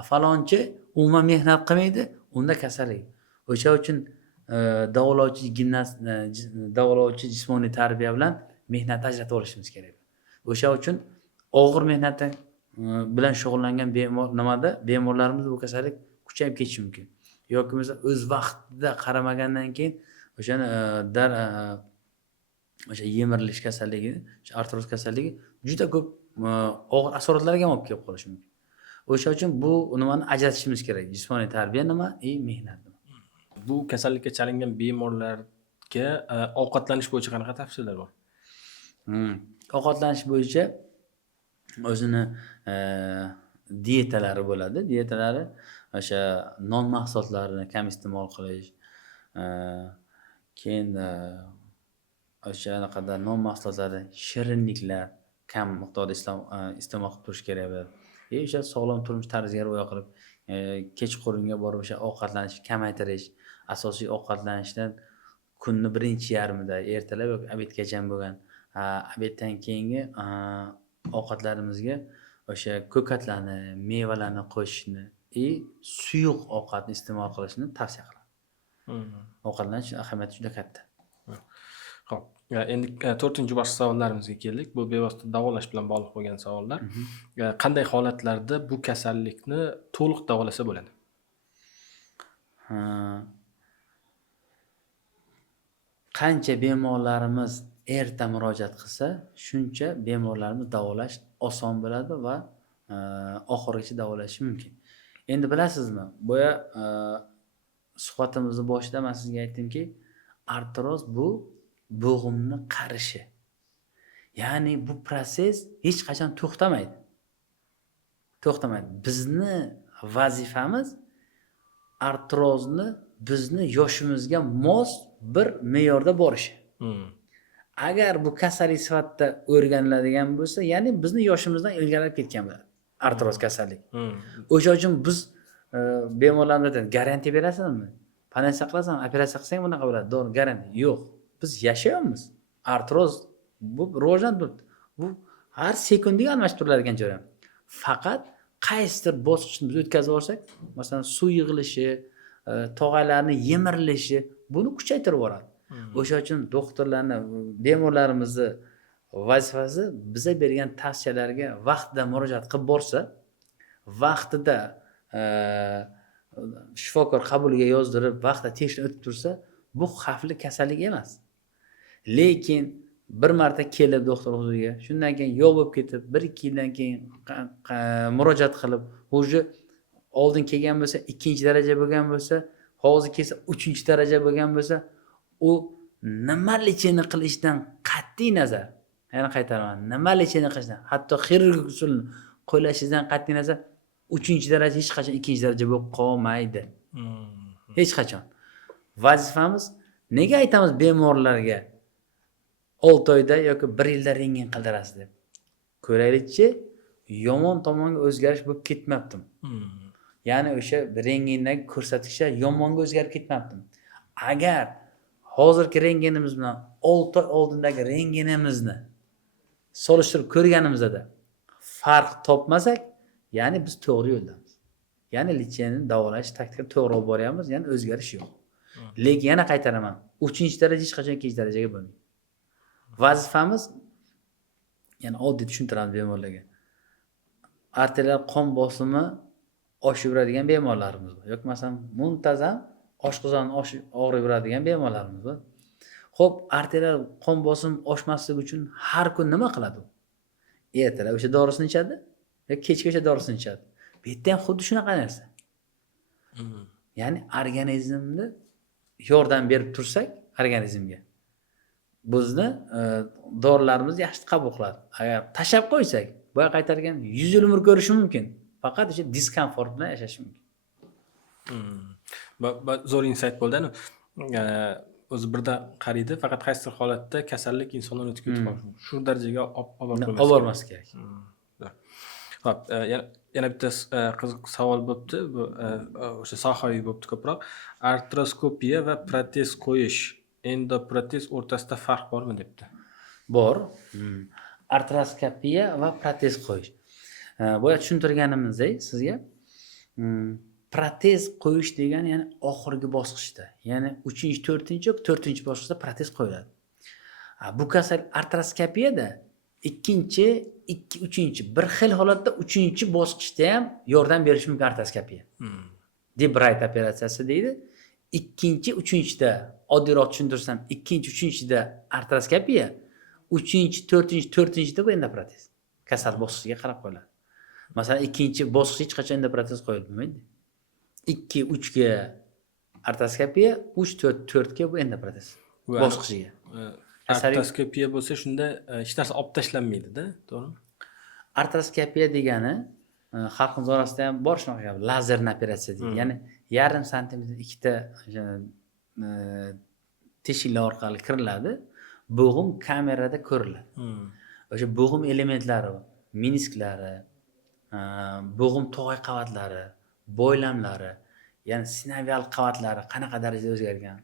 Falonchi umuman mehnat qilmaydi, unda kasallik. O'sha uchun davolovchi jismoniy tarbiya bilan mehnatni ajratib olishimiz kerak. O'sha uchun og'ir mehnatdan bilan shug'ullangan bemorlarimiz bu kasallik kuchayib ketishi mumkin. Yoki mesela o'z vaqtida qaramagandan keyin o'shani o'sha yemirilish kasalligi, artroz kasalligi juda ko'p og'ir asoratlarga ham olib kelib qolishi mumkin. O'sha uchun bu nimani ajratishimiz kerak. Jismoniy tarbiya nima, mehnat nima. Bu kasallikka chalingan bemorlarga ovqatlanish bo'yicha qanaqa tavsiyalar bor? Ovqatlanish bo'yicha o'zini dietalari bo'ladi. Dietalari o'sha non mahsulotlarini kam iste'mol qilish, keyin o'sha anaqada non mahsulotlari, shirinliklar kam miqdorda iste'mol qilib turish kerak bo'ladi. O'sha sog'lom turmush tarziga rioya qilib, kechqurunga borib o'sha ovqatlanishni kamaytirish, asosiy ovqatlanishdan kunni birinchi yarmida, ertalab yoki obedgacha bo'lgan, obeddan keyingi ovqatlarimizga o'sha ko'katlarni, mevalarni qo'shishni, suyuq ovqatni iste'mol qilishni tavsiya qilaman. Ovqatlanish ahamiyati juda katta. Xo'p, endi 4-bosh savollarimizga keldik. Bu bevosita davolash bilan bog'liq bo'lgan savollar. Qanday holatlarda bu kasallikni to'liq davolasa bo'ladi? Qancha bemorlarimiz erta murojaat qilsa, shuncha bemorlarimiz davolash oson bo'ladi va oxirigacha davolashi mumkin. Endi bilasizmi, boya suhbatimizni boshida men sizga aytdimki, artroz bu bo'g'imni qarishi. Ya'ni bu proses hech qachon to'xtamaydi. Bizni vazifamiz artrozni bizni yoshimizga mos bir me'yorda borishi. Agar bu kasallik sifatida o'rganiladigan bo'lsa, ya'ni bizni yoshimizdan ilgari ketgan bo'ladi artroz kasallik. O'sha uchun biz bemorlarga garantiya berasizmi? Panatsiya qilasanmi? Operatsiya qilsang bunaqa bo'ladi. To'g'ri, garantiya yo'q. Biz yashayapmiz. Artroz bu rivojlanib turibdi. Bu har sekundiga almashib turiladigan jarayon. Faqat qaysidir bosqichni biz o'tkazib olsak, masalan, suv yig'ilishi, tog'aylarni yemirilishi buni kuchaytirib yuboradi. O'sha uchun doktorlarning, bemorlarimizni vazifasi biza bergan tavsiyalarga vaqtida murojaat qilib borsa, vaqtida shifokor qabuliga yozdirib, vaqtida tekshirib o'tib tursa, bu xavfli kasallik emas. Lekin bir marta kelib doktor huzuriga, shundan keyin yo'q bo'lib ketib, 1-2 yildan keyin murojaat qilib, o'zi oldin kelgan bo'lsa, 2-daraja bo'lgan bo'lsa, hozir kelsa 3-daraja bo'lgan bo'lsa, u nima lecheni qilishdan qat'iy nazar, yana qaytaraman, nima lecheni qilishdan, hatto xirurgik usulni qo'llashingizdan qat'iy nazar 3-daraja hech qachon 2-daraja bo'lib qolmaydi. Hech qachon. Vazifamiz, nega aytamiz bemorlarga 6 oyda yoki 1 yilda rentgen qildirasiz deb? Ko'raylikchi, yomon tomonga o'zgarish bo'lib ketmabdi. Ya'ni o'sha rentgendagi ko'rsatkichlar yomonga o'zgarib ketmabdi. Agar hozirgi rentgenimiz bilan 6 oy oldindagi rentgenimizni solishtirib ko'rganimizda farq topmasak, ya'ni biz to'g'ri yo'ldamiz. Ya'ni lecheni davolash taktika to'g'ri olib boryapmiz, ya'ni o'zgarish yo'q. Lekin yana qaytaraman, 3-daraja hech qachon 2-darajaga bo'lmaydi. Vazifamiz, ya'ni oddiy tushuntiramiz bemorlarga. Arterial qon bosimi oshib yuradigan bemorlarimiz bor. Yoki masalan, muntazam oshqozon og'rib yuradigan bemorlarimiz bor. Xo'p, arterial qon bosimi oshmasligi uchun har kun nima qiladi u? Ertalab o'sha dorisini ichadi yoki kechga o'sha dorisini ichadi. Bu yerda ham xuddi shunaqa narsa. Ya'ni organizmni yordam berib tursak, organizmga bizni dorilarimiz yaxshi qabul qiladi. Agar tashab qo'ysak, boya qaytargan 100 yil umr ko'rishi mumkin. Faqat o'sha diskomfort bilan yashash mumkin. Zo'r insight bo'ldi-ku. O'zi birda qaraydi, faqat qaysi holatda kasallik insondan o'tib ketib qolishi. Shu darajaga olib bormas kerak. Xo'p, yana bitta qiziq savol bo'pti. Bu o'sha sohaviy bo'pti ko'proq. Artroskopiya va protez qo'yish, endoprotez o'rtasida farq bormi debdi. Bor. Artroskopiya va protez qo'yish. Boya tushuntirganimizdek sizga, protez qo'yish degani ya'ni oxirgi bosqichda, ya'ni 3-chi, 4-chi yoki 4-chi bosqichda protez qo'yiladi. Bu kasallik artroskopiyada ikkinchi, uchinchi bir xil holatda uchinchi bosqichda ham yordam berishi mumkin artroskopiya. Debrayt operatsiyasi deydi. Ikkinchi, uchinchida oddiyroq tushuntirsam, ikkinchi, uchinchida artroskopiya, uchinchi, to'rtinchida bu endoprotez. Kasal bosqichiga qarab qo'yiladi. Masalan, ikkinchi bosqichga hech qachon endoprotez qo'yilmaydi. 2, 3 ga artroskopiya, 3, 4 ga bu endoprotez bosqichiga. Artroskopiya bo'lsa shunda hech narsa olib tashlanmaydi-da, to'g'rimi? Artroskopiya degani xalqimiz orasida ham bor shunaqa gap, lazerni operatsiya deydi. Ya'ni yarim santimetr ikkita teshiklar orqali kiriladi, bo'g'im kamerada ko'riladi. O'sha bo'g'im elementlari, menisklari, bo'g'im tog'ay qavatlari, bo'ylamlari, ya'ni sinovial qavatlari qanaqa darajada o'zgargan,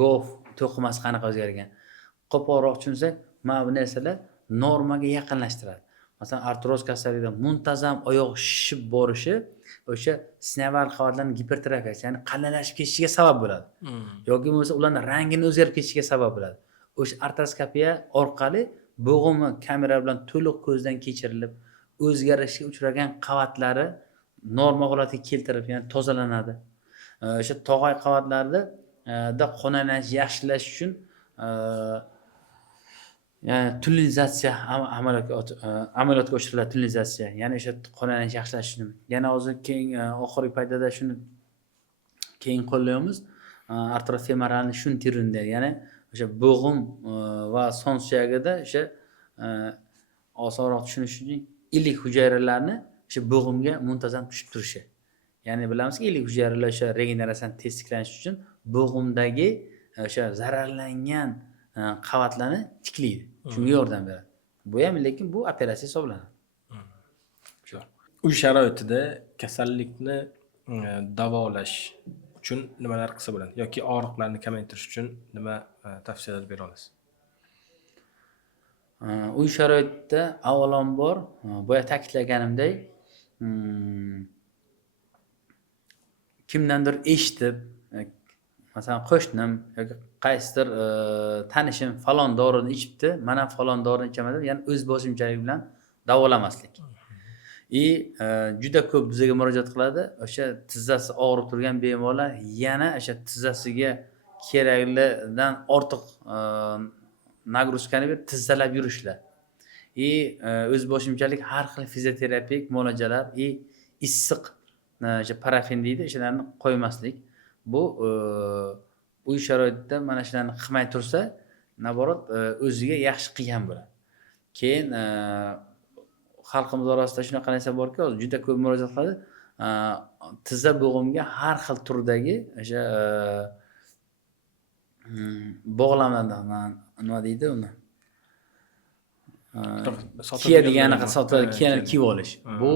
gof to'qimasi qanaqa o'zgargan. Qo'polroq tushunsak, mana bu narsalar normaga yaqinlashtiradi. Masalan, artroz kasalligida muntazam oyoq shishib borishi o'sha sinovial qavatlarning gipertrofiyasi, ya'ni qalinlashib ketishiga sabab bo'ladi. Yoki bo'lmasa ularning rangini o'zgarib ketishiga sabab bo'ladi. O'sha artroskopiya orqali bo'g'imi kamera bilan to'liq ko'zdan kechirilib, o'zgarishga uchragan qavatlari norma holatiga keltirib, ya'ni tozalanadi. O'sha tog'ay qavatlarda qon aylanishini yaxshilash uchun ya'ni tunnelizatsiya amaliyotga oshiriladi, tunnelizatsiya. Ya'ni o'sha qon aylanishini yaxshilash uchun. Yana hozir keng oxirgi paytda shuni keng qo'llaymiz. Artrofemoralni shuntirunda, ya'ni o'sha bo'g'im va son suyagida o'sha osonroq tushunish uchun ilik hujayralarni o'sha bo'g'imga muntazam tushib turishi. Ya'ni bilamizki, ilik hujayralar o'sha regeneratsiyani tez tiklanish uchun bo'g'imdagi o'sha zararlangan qavatlarni tiklaydi. Shunga yordam beradi. Bu ham lekin bu operatsiya hisoblanadi. Uy sharoitida kasallikni davolash uchun nimalar qilsa bo'ladi yoki og'riqlarni kamaytirish uchun nima tavsiyalar bera olasiz? Uy sharoitida avvalambor boya ta'kidlaganimdek, kimdandir eshitib, masalan qo'shnim yoki qaysidir tanishim falon dorini ichibdi, mana falon dorini ichaman deb, ya'ni o'z boshimchalik bilan davolamaslik. Juda ko'p bizga murojaat qiladi. O'sha tizzasi og'rib turgan bemorlar yana o'sha tizzasiga keraklidan ortiq nagruzkani berib tizzalab yurishlar. O'z boshimchalik har xil fizioterapik muolajalar, issiq o'sha parafin deydi, o'shalarni qo'ymaslik. Bu uy sharoitida mana shularni qilmay tursa, naborot o'ziga yaxshi qilgan bo'ladi. Keyin xalqimiz orasida shunaqa narsa borki, hozir juda ko'p murojaat qiladi. Tizza bo'g'imga har xil turdagi o'sha bog'lamadan nima deydi uni? Kiyadiganiga kiyib olish. Bu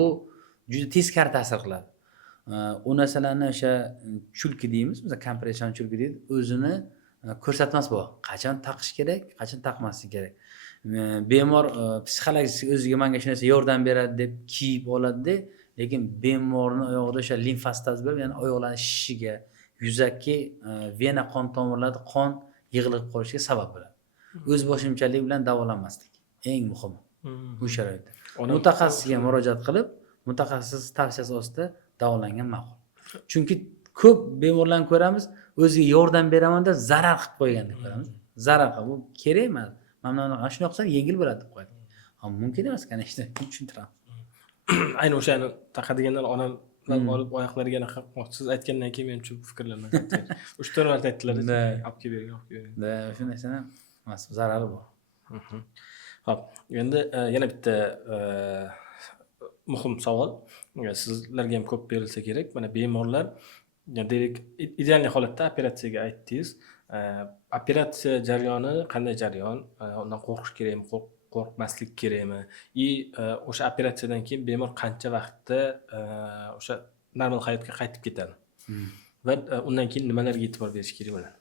juda teskari ta'sir qiladi. U narsalarni o'sha chulki deymiz, biz kompression chulki deydi, o'zini ko'rsatmas bu. Qachon taqish kerak, qachon taqmaslik kerak. Bemor psixologik o'ziga menga shu narsa yordam beradi deb kiyib oladi, lekin bemorning oyog'ida o'sha limfostaz bo'lib, ya'ni oyoqlarning shishishiga, yuzaki vena qon tomirlarida qon yig'ilib qolishiga sabab bo'ladi. O'z boshimchalik bilan davolanmaslik eng muhimi bu sharoitda. Mutaxassisga murojaat qilib, mutaxassis tavsiyasi ostida davolangan ma'qul. Chunki ko'p bemorlarni ko'ramiz, o'ziga yordam beraman deb zarar qilib qo'yganini ko'ramiz. Zarar qilib, bu kerak emas. Mana shunday qilsam yengil bo'ladi deb qo'yadi. Mumkin emas ekan ishda, tushuntiraman. Ayni o'shani taqadiganlar onamlar olib oyoqlariga anaqa qilmoqchi. Siz aytgandan keyin men shu fikrlarni 3-4 marta aytdilar, olib kelib bering, olib kelib bering. O'sha narsani emas, zarari bor. Xo'p, endi yana bitta muhim savol. Sizlarga ham ko'p berilsa kerak. Mana bemorlar deylik ideal holatda operatsiyaga aytdingiz. Operatsiya jarayoni qanday jarayon? Undan qo'rqish kerakmi, qo'rqmaslik kerakmi? O'sha operatsiyadan keyin bemor qancha vaqtda o'sha normal hayotga qaytib ketadi? Va undan keyin nimalarga e'tibor berish kerak bo'ladi?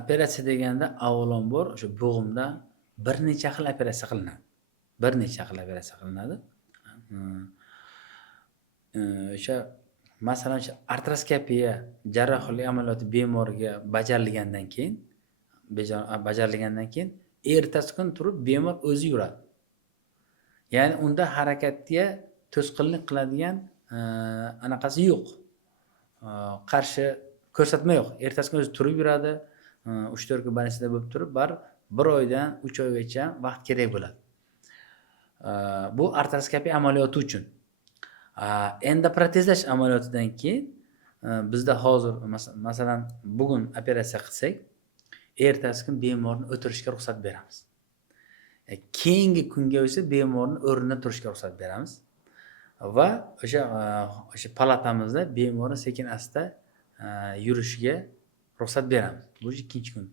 Operatsiya deganda avvalambor o'sha bo'g'imda bir necha xil operatsiya qilinadi. O'sha masalan artroskopiya jarrohlik amaliyoti bemorga bajarilgandan keyin ertasi kun turib bemor o'zi yuradi. Ya'ni unda harakatga to'sqinlik qiladigan anaqasi yo'q. Qarshi ko'rsatma yo'q. Ertasi kun o'zi turib yuradi. 3-4 kun больницада bo'lib turib, bir oydan 3 oygacha vaqt kerak bo'ladi. Bu artroskopiya amaliyoti uchun. Endoprotezlash amaliyotidan keyin bizda hozir masalan bugun operatsiya qilsak, ertasi kun bemorni o'tirishga ruxsat beramiz. Keyingi kunga esa bemorni o'rnidan turishga ruxsat beramiz va o'sha palatamizda bemorni sekin-asta yurishiga ruxsat beramiz. Bu ikkinchi kun.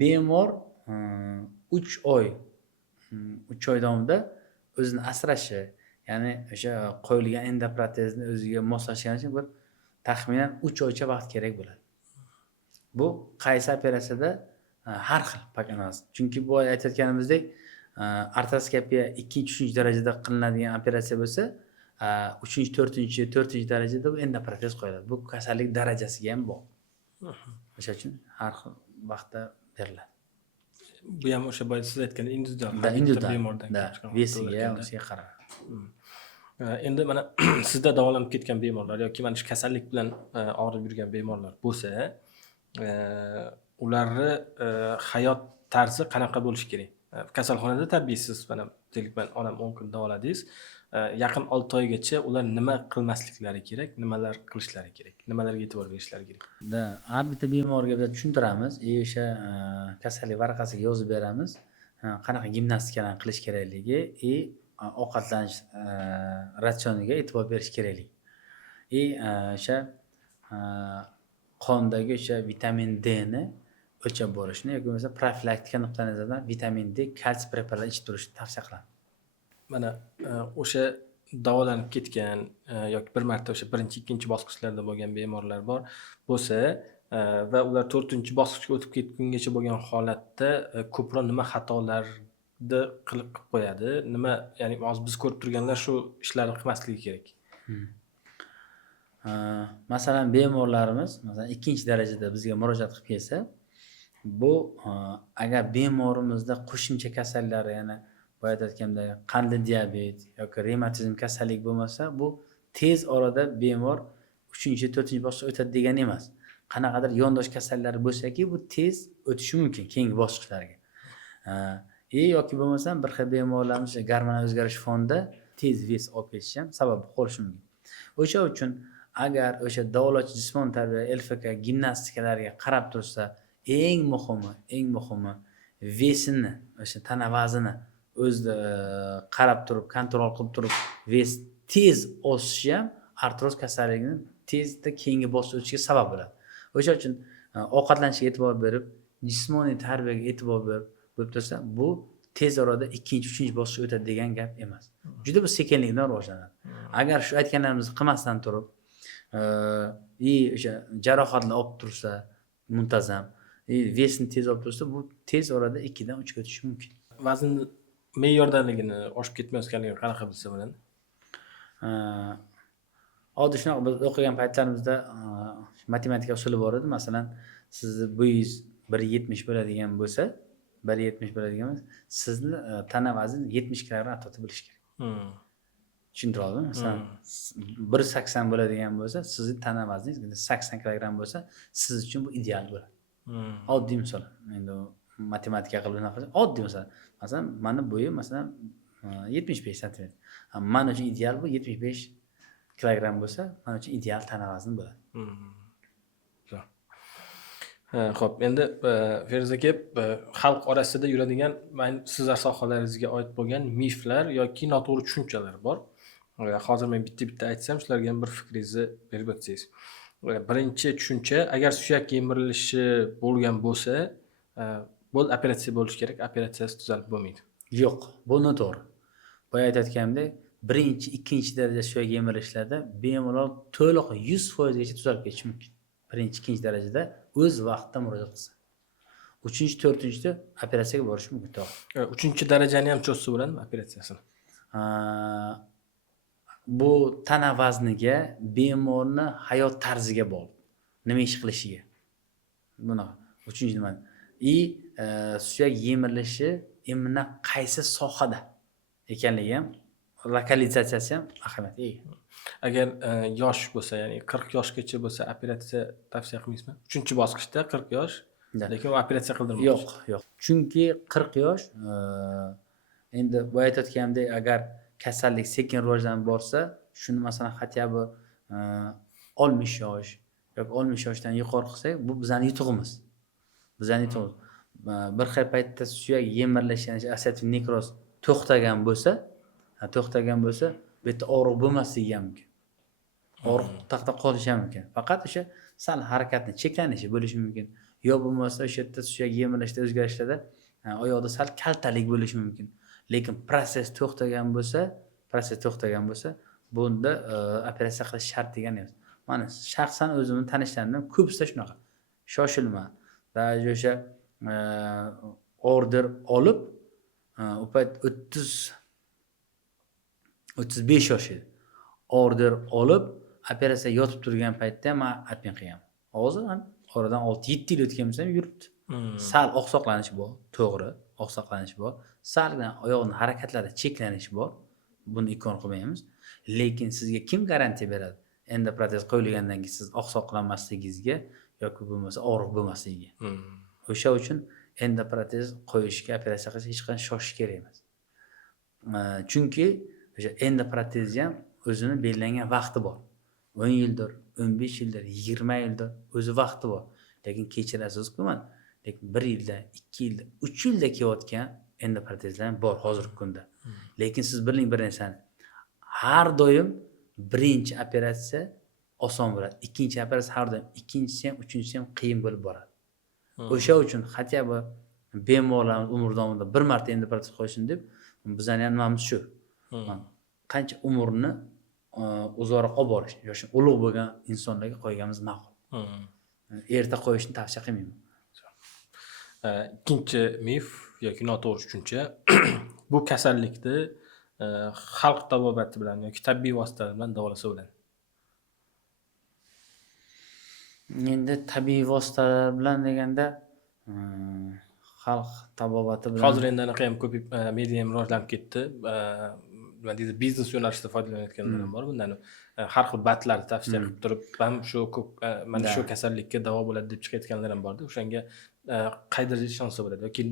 Bemor 3 oy davomida o'zini asrashi, ya'ni o'sha qo'yilgan endoprotezni o'ziga moslashgani uchun bir taxminan 3 oycha vaqt kerak bo'ladi. Bu qaysi operatsiyada har xil pakanaz. Chunki bu aytayotganimizdek, artroskopiya 2-3 darajada qilinadigan operatsiya bo'lsa, 3, 4 darajada bu endoprotez qo'yiladi. Bu kasallik darajasiga ham bog'liq. O'sha uchun har xil vaqtda beriladi. Bu ham o'sha boya siz aytgan individual bemordan kelib chiqqan vesiga, o'ziga qarab. Endi mana sizda davolanib ketgan bemorlar yoki mana shu kasallik bilan og'rib yurgan bemorlar bo'lsa, ularni hayot tarzi qanaqa bo'lishi kerak? Kasalxonada tabiiysiz mana deylik men onam 10 kun davoladingiz. Yaqin 6 oygacha ular nima qilmasliklari kerak, nimalar qilishlari kerak, nimalarga e'tibor berishlari kerak? Har bitta bemorga biz tushuntiramiz, o'sha kasallik varaqasiga yozib beramiz. Qanaqa gimnastikalarni qilish kerakligi, ovqatlanish ratsioniga e'tibor berish kerakligi. O'sha qondagi o'sha vitamin D ni o'lchab borishni yoki bo'lmasa profilaktika nuqtai nazaridan vitamin D, kalsiy preparatlar ichib turishni tavsiya qilaman. Mana o'sha davolanib ketgan yoki bir marta o'sha 1-2 bosqichlarda bo'lgan bemorlar bor bo'lsa va ular 4-bosqichga o'tib ketgungacha bo'lgan holatda ko'proq nima xatolarni qilib qo'yadi? Nima, ya'ni hozir biz ko'rib turganlar shu ishlarni qilmasligi kerak. Masalan, bemorlarimiz masalan 2-darajada bizga murojaat qilib kelsa, bu agar bemorimizda qo'shimcha kasallari, ya'ni boya aytganimdek qandli diabet yoki revmatizm kasallik bo'lmasa, bu tez orada bemor 3-4-bosqichga o'tadi degani emas. Qanaqadir yondosh kasallari bo'lsa-ki, bu tez o'tishi mumkin keyingi bosqichlarga. Yoki bo'lmasa bir xil bemorlarimiz gormonal o'zgarish fonida tez ves olib ketishi ham sabab bo'lishi mumkin. O'sha uchun agar o'sha davolovchi jismoniy tarbiya, LFK gimnastikalarga qarab tursa, eng muhimi vesini, o'sha tana vaznini o'zida qarab turib, kontrol qilib turib, ves tez o'sishi ham artroz kasalligining tezda keyingi bosqichga o'tishiga sabab bo'ladi. O'sha uchun ovqatlanishga e'tibor berib, jismoniy tarbiyaga e'tibor berib tursa, bu tez orada 2-3 bosqichga o'tadi degan gap emas. Juda bir sekinlikdan rivojlanadi. Agar shu aytganlarimizni qilmasdan turib, o'sha jarohatlar olib tursa, muntazam, vesni tez olib tursa, bu tez orada 2-3 ga o'tishi mumkin. Vazn me'yordaligini oshib ketmayotganligini qanaqa bilsa bo'ladi? Oddiy shunaqa biz o'qigan paytlarimizda matematika usuli bor edi. Masalan, sizni bo'yingiz 1.70 bo'ladigan bo'lsa, sizni tana vazningiz 70 kilogramm atrofida bo'lishi kerak. Tushundira oldimmi? Masalan, 1.80 bo'ladigan bo'lsa, sizning tana vazningiz 80 kilogramm bo'lsa, siz uchun bu ideal bo'ladi. Oddiy misol. Endi matematika qilib bunaqa oddiy misol. Masalan, meni bo'yim masalan 75 sm. Men uchun ideal bu 75 kilogramm bo'lsa, men uchun ideal tana vazni bo'ladi. Xo'p, endi Feruz aka, xalq orasida yuradigan sizlar sohalaringizga oid bo'lgan miflar yoki noto'g'ri tushunchalar bor. Hozir men bitta aytsam, shularga ham bir fikringizni berib o'tsangiz. Birinchi tushuncha, agar suyak yemirilishi bo'lgan bo'lsa, bu operatsiya bo'lishi kerak, operatsiyasi tuzalib bo'lmaydi. Yo'q, bu noto'g'ri. Boya aytayotganimdek, 1-2 suyak yemirilishlarda bemalol to'liq 100% gacha tuzalib ketishi mumkin. 1-2 darajada o'z vaqtida murojaat qilsa. 3-4-da operatsiyaga borish mumkin. 3-darajani ham cho'zsa bo'ladimi operatsiyasini? Bu tana vazniga, bemorni hayot tarziga bog'liq. Nima ish qilishiga. Bunaqa. 3-nima? suyak yemirilishi imina qaysi sohada ekanligi ham, lokalizatsiyasi ham ahamiyatga ega. Agar yosh bo'lsa, ya'ni 40 yoshgacha bo'lsa operatsiya tavsiya qilmaysizmi? 3-bosqichda 40 yosh, lekin u operatsiya qildirmoqchi. Yo'q. Chunki 40 yosh endi bu aytayotganimdek, agar kasallik sekin rivojlanib borsa, shuni masalan hatya bu 60 yosh yoki 60 yoshdan yuqori qilsak, bu bizning yutug'imiz. Bir xil paytda suyak yemirilishi, ya'ni osteotiv nekroz to'xtagan bo'lsa, bu yerda og'riq bo'lmasligi ham mumkin. Og'riq taqda qolishi ham mumkin. Faqat o'sha sal harakatni cheklanishi bo'lishi mumkin. Yo bo'lmasa o'sha yerda suyak yemirilishda o'zgarishlarda oyoqda sal kaltalik bo'lishi mumkin. Lekin proses to'xtagan bo'lsa, bunda operatsiya qilish shart degani emas. Mana shaxsan o'zimni tanishlarimdan ko'psa shunaqa. Shoshilma. Va o'sha order olib, u payt 35 yosh edi. Order olib, operatsiya yotib turgan paytda men alpin qilganman. Hozir ham oradan 6-7 yil o'tgan bo'lsa ham yuribdi. Sal oqsoqlanish bor, to'g'ri, oqsoqlanish bor. Saldan oyoqning harakatlarida cheklanish bor. Buni inkor qilmaymiz. Lekin sizga kim garantiya beradi? Endi protez qo'yilgandan keyin siz oqsoqlanmasligingizga yoki bo'lmasa og'riq bo'lmasligiga. O'sha uchun endi protez qo'yishga, operatsiya qilishga hech qanday shoshish kerak emas. Chunki o'sha endi protezga ham o'zini belgilangan vaqti bor. 10 yildir, 15 yildir, 20 yildir o'zi vaqti bor. Lekin kechirasiz-ku mana. Lekin 1 yilda, 2 yilda, 3 yilda kelayotgan endi protezlar bor hozirgi kunda. Lekin siz biling bir narsani. Har doim birinchi operatsiya oson bo'ladi. Ikkinchi operatsiya har doim, ikkinchisi ham, uchinchisi ham qiyin bo'lib boradi. O'sha uchun hatya bu bemorlarimiz umr davomida bir marta endi protez qo'yishsin deb bizning ham nimamiz shu. Qancha umrni uzoqroq olib borish, yoshi ulug' bo'lgan insonlarga qo'yganimiz ma'qul. Erta qo'yishni tavsiya qilmayman. Ikkinchi mif yoki noto'g'ri tushuncha bu kasallikni xalq tabobati bilan yoki tabiiy vositalar bilan davolasa bo'ladi. Endi tabiiy vositalar bilan deganda xalq tabobati bilan hozir endi anaqa ham ko'p media ham rivojlanib ketdi. Nima deydi, biznes yo'nalishida foydalanayotganlar ham bor. Bundan har xil batlarni tavsiya qilib turib, ham shu ko'p mana shu kasallikka davo bo'ladi deb chiqayotganlar ham borda. O'shanga qay darajada ishonsa bo'ladi yoki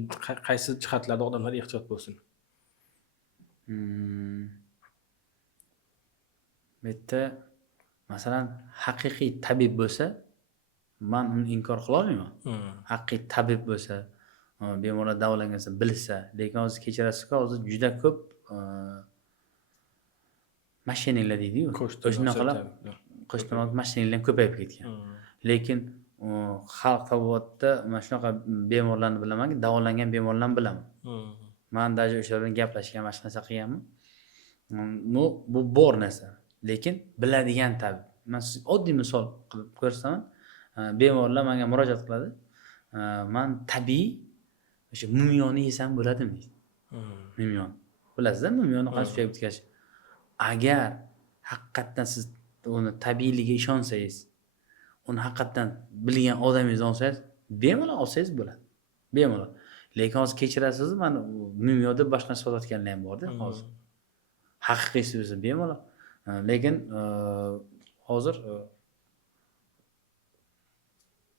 qaysi jihatlarda odamlar ehtiyot bo'lsin? Bu yerda masalan haqiqiy tabib bo'lsa, men uni inkor qila olmayman. Haqiqiy tabib bo'lsa, bemorlar davolangansa bilsa, lekin hozir kechirasiz-ku, hozir juda ko'p mashinalar deydi-ku. O'shanaqa qo'shtirnoq mashinalar ko'payib ketgan. Lekin xalq tabobatida mana shunaqa bemorlarni bilamanki, davolangan bemorlarni bilaman. Men даже o'shalar bilan gaplashgan, mana shu narsa qilganman. Bu bor narsa. Lekin biladigan tabib. Men sizga oddiy misol qilib ko'rsataman. Bemorlar menga murojaat qiladi. Men tabiiy o'sha mumyoni yesam bo'ladimi deydi. Mumyon. Bilasizmi mumyoni qancha suyak bitkash? Agar haqiqatan siz uni tabiiyligiga ishonsangiz, uni haqiqatan bilgan odamingiz olsangiz, bemalol olsangiz bo'ladi. Bemalol. Lekin hozir kechirasiz, mana mumyoda boshqa narsa sotayotganlar ham bor-da hozir. Haqiqiysi o'zi bemalol. Lekin hozir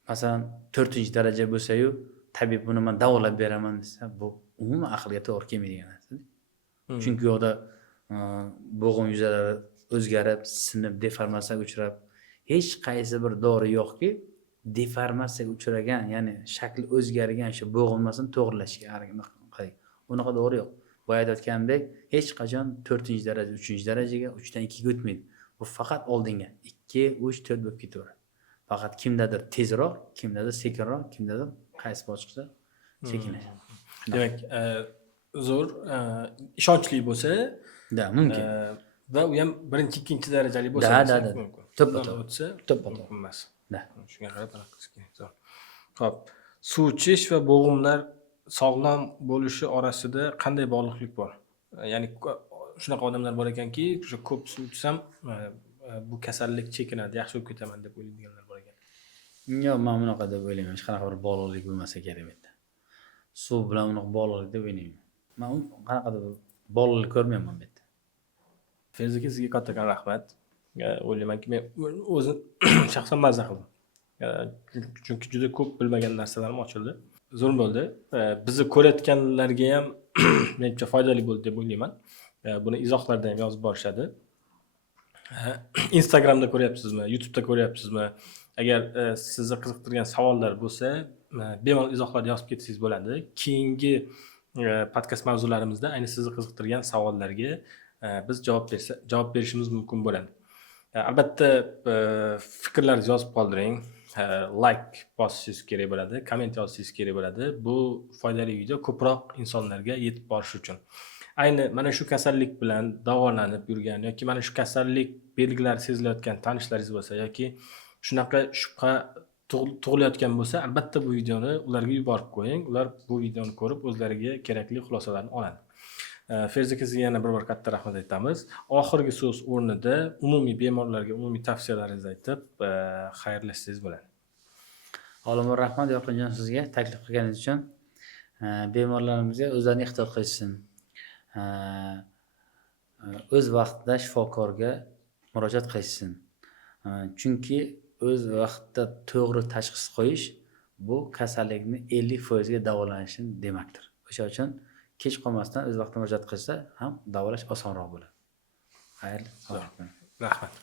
masalan 4-daraja bo'lsa-yu, tabib buni men davolab beraman desa, bu umuman aqlga to'g'ri kelmaydigan narsa. Chunki u yoqda bo'g'im yuzalari o'zgarib, sinib, deformatsiyaga uchrab, hech qaysi bir dori yo'qki, deformatsiyaga uchragan, ya'ni shakli o'zgargan o'sha bo'g'ilmasini to'g'rilashga harakat qiladi. Unaqa dori yo'q. Bu aytayotgandek, hech qachon 4-daraja, 3-darajaga, 3dan 2ga o'tmaydi. Bu faqat oldinga 2, 3, 4 bo'lib ketaveradi. Faqat kimdadir tezroq, kimdadir sekinroq, kimdadir qaysi bosqichda sekinlashadi. Demak, zo'r ishonchli bo'lsa, mumkin. Va u ham 1-2 darajali bo'lsa mumkin. To'ppa emas. Shunga qarab aniq qilish kerak. Zo'r. Xo'p, suv ichish va bo'g'imlar sog'lom bo'lishi orasida qanday bog'liqlik bor? Ya'ni shunaqa odamlar bor ekanki, o'sha ko'p suv ichsam bu kasallik chekinadi, yaxshi bo'lib ketaman deb o'ylaydiganlar bor ekan. Yo'q, men bunaqa deb o'ylayman. Hech qanaqa bir bog'liqlik bo'lmasa kerak bu yerda. suv bilan unaqa bog'liqlik deb o'ylayman. Men qanaqadir bog'liqlik ko'rmayman bu yerda. Feruz aka, sizga kattakon rahmat. O'ylaymanki, men o'zim shaxsan mazza qildim. Chunki juda ko'p bilmagan narsalarim ochildi. Zo'r bo'ldi. Bizni ko'rayotganlarga ham menimcha foydali bo'ldi deb o'ylayman. Buni izohlarda ham yozib borishadi. Instagramda ko'ryapsizmi, YouTube'da ko'ryapsizmi? Agar sizni qiziqtirgan savollar bo'lsa, bemalol izohlarda yozib ketsangiz bo'ladi. Keyingi podkast mavzularimizda ayni sizni qiziqtirgan savollarga biz javob berishimiz mumkin bo'ladi. Albatta, fikrlaringizni yozib qoldiring. Like bosishingiz kerak bo'ladi, komment yozishingiz kerak bo'ladi. Bu foydali video ko'proq insonlarga yetib borishi uchun. Ayni mana shu kasallik bilan davolanib yurgan yoki mana shu kasallik belgilari sezilayotgan tanishlaringiz bo'lsa yoki shunaqa shubha tug'ilayotgan bo'lsa, albatta bu videoni ularga yuborib qo'ying. Ular bu videoni ko'rib o'zlariga kerakli xulosalarni oladi. Feruz aka, sizga yana bir bor katta rahmat aytamiz. Oxirgi so'z o'rnida umumiy bemorlarga umumiy tavsiyalaringizni aytib, xayrlashsangiz bo'ladi. Olimjon rahmat Yorqinjon sizga taklif qilganingiz uchun. Bemorlarimizga o'zlarini ehtiyot qilishsin. O'z vaqtida shifokorga murojaat qilishsin. Chunki o'z vaqtida to'g'ri tashxis qo'yish bu kasallikni 50% ga davolanishni demakdir. O'sha uchun kech qolmasdan o'z vaqtida murojaat qilsa ham davolash osonroq bo'ladi. Xayrli. Rahmat.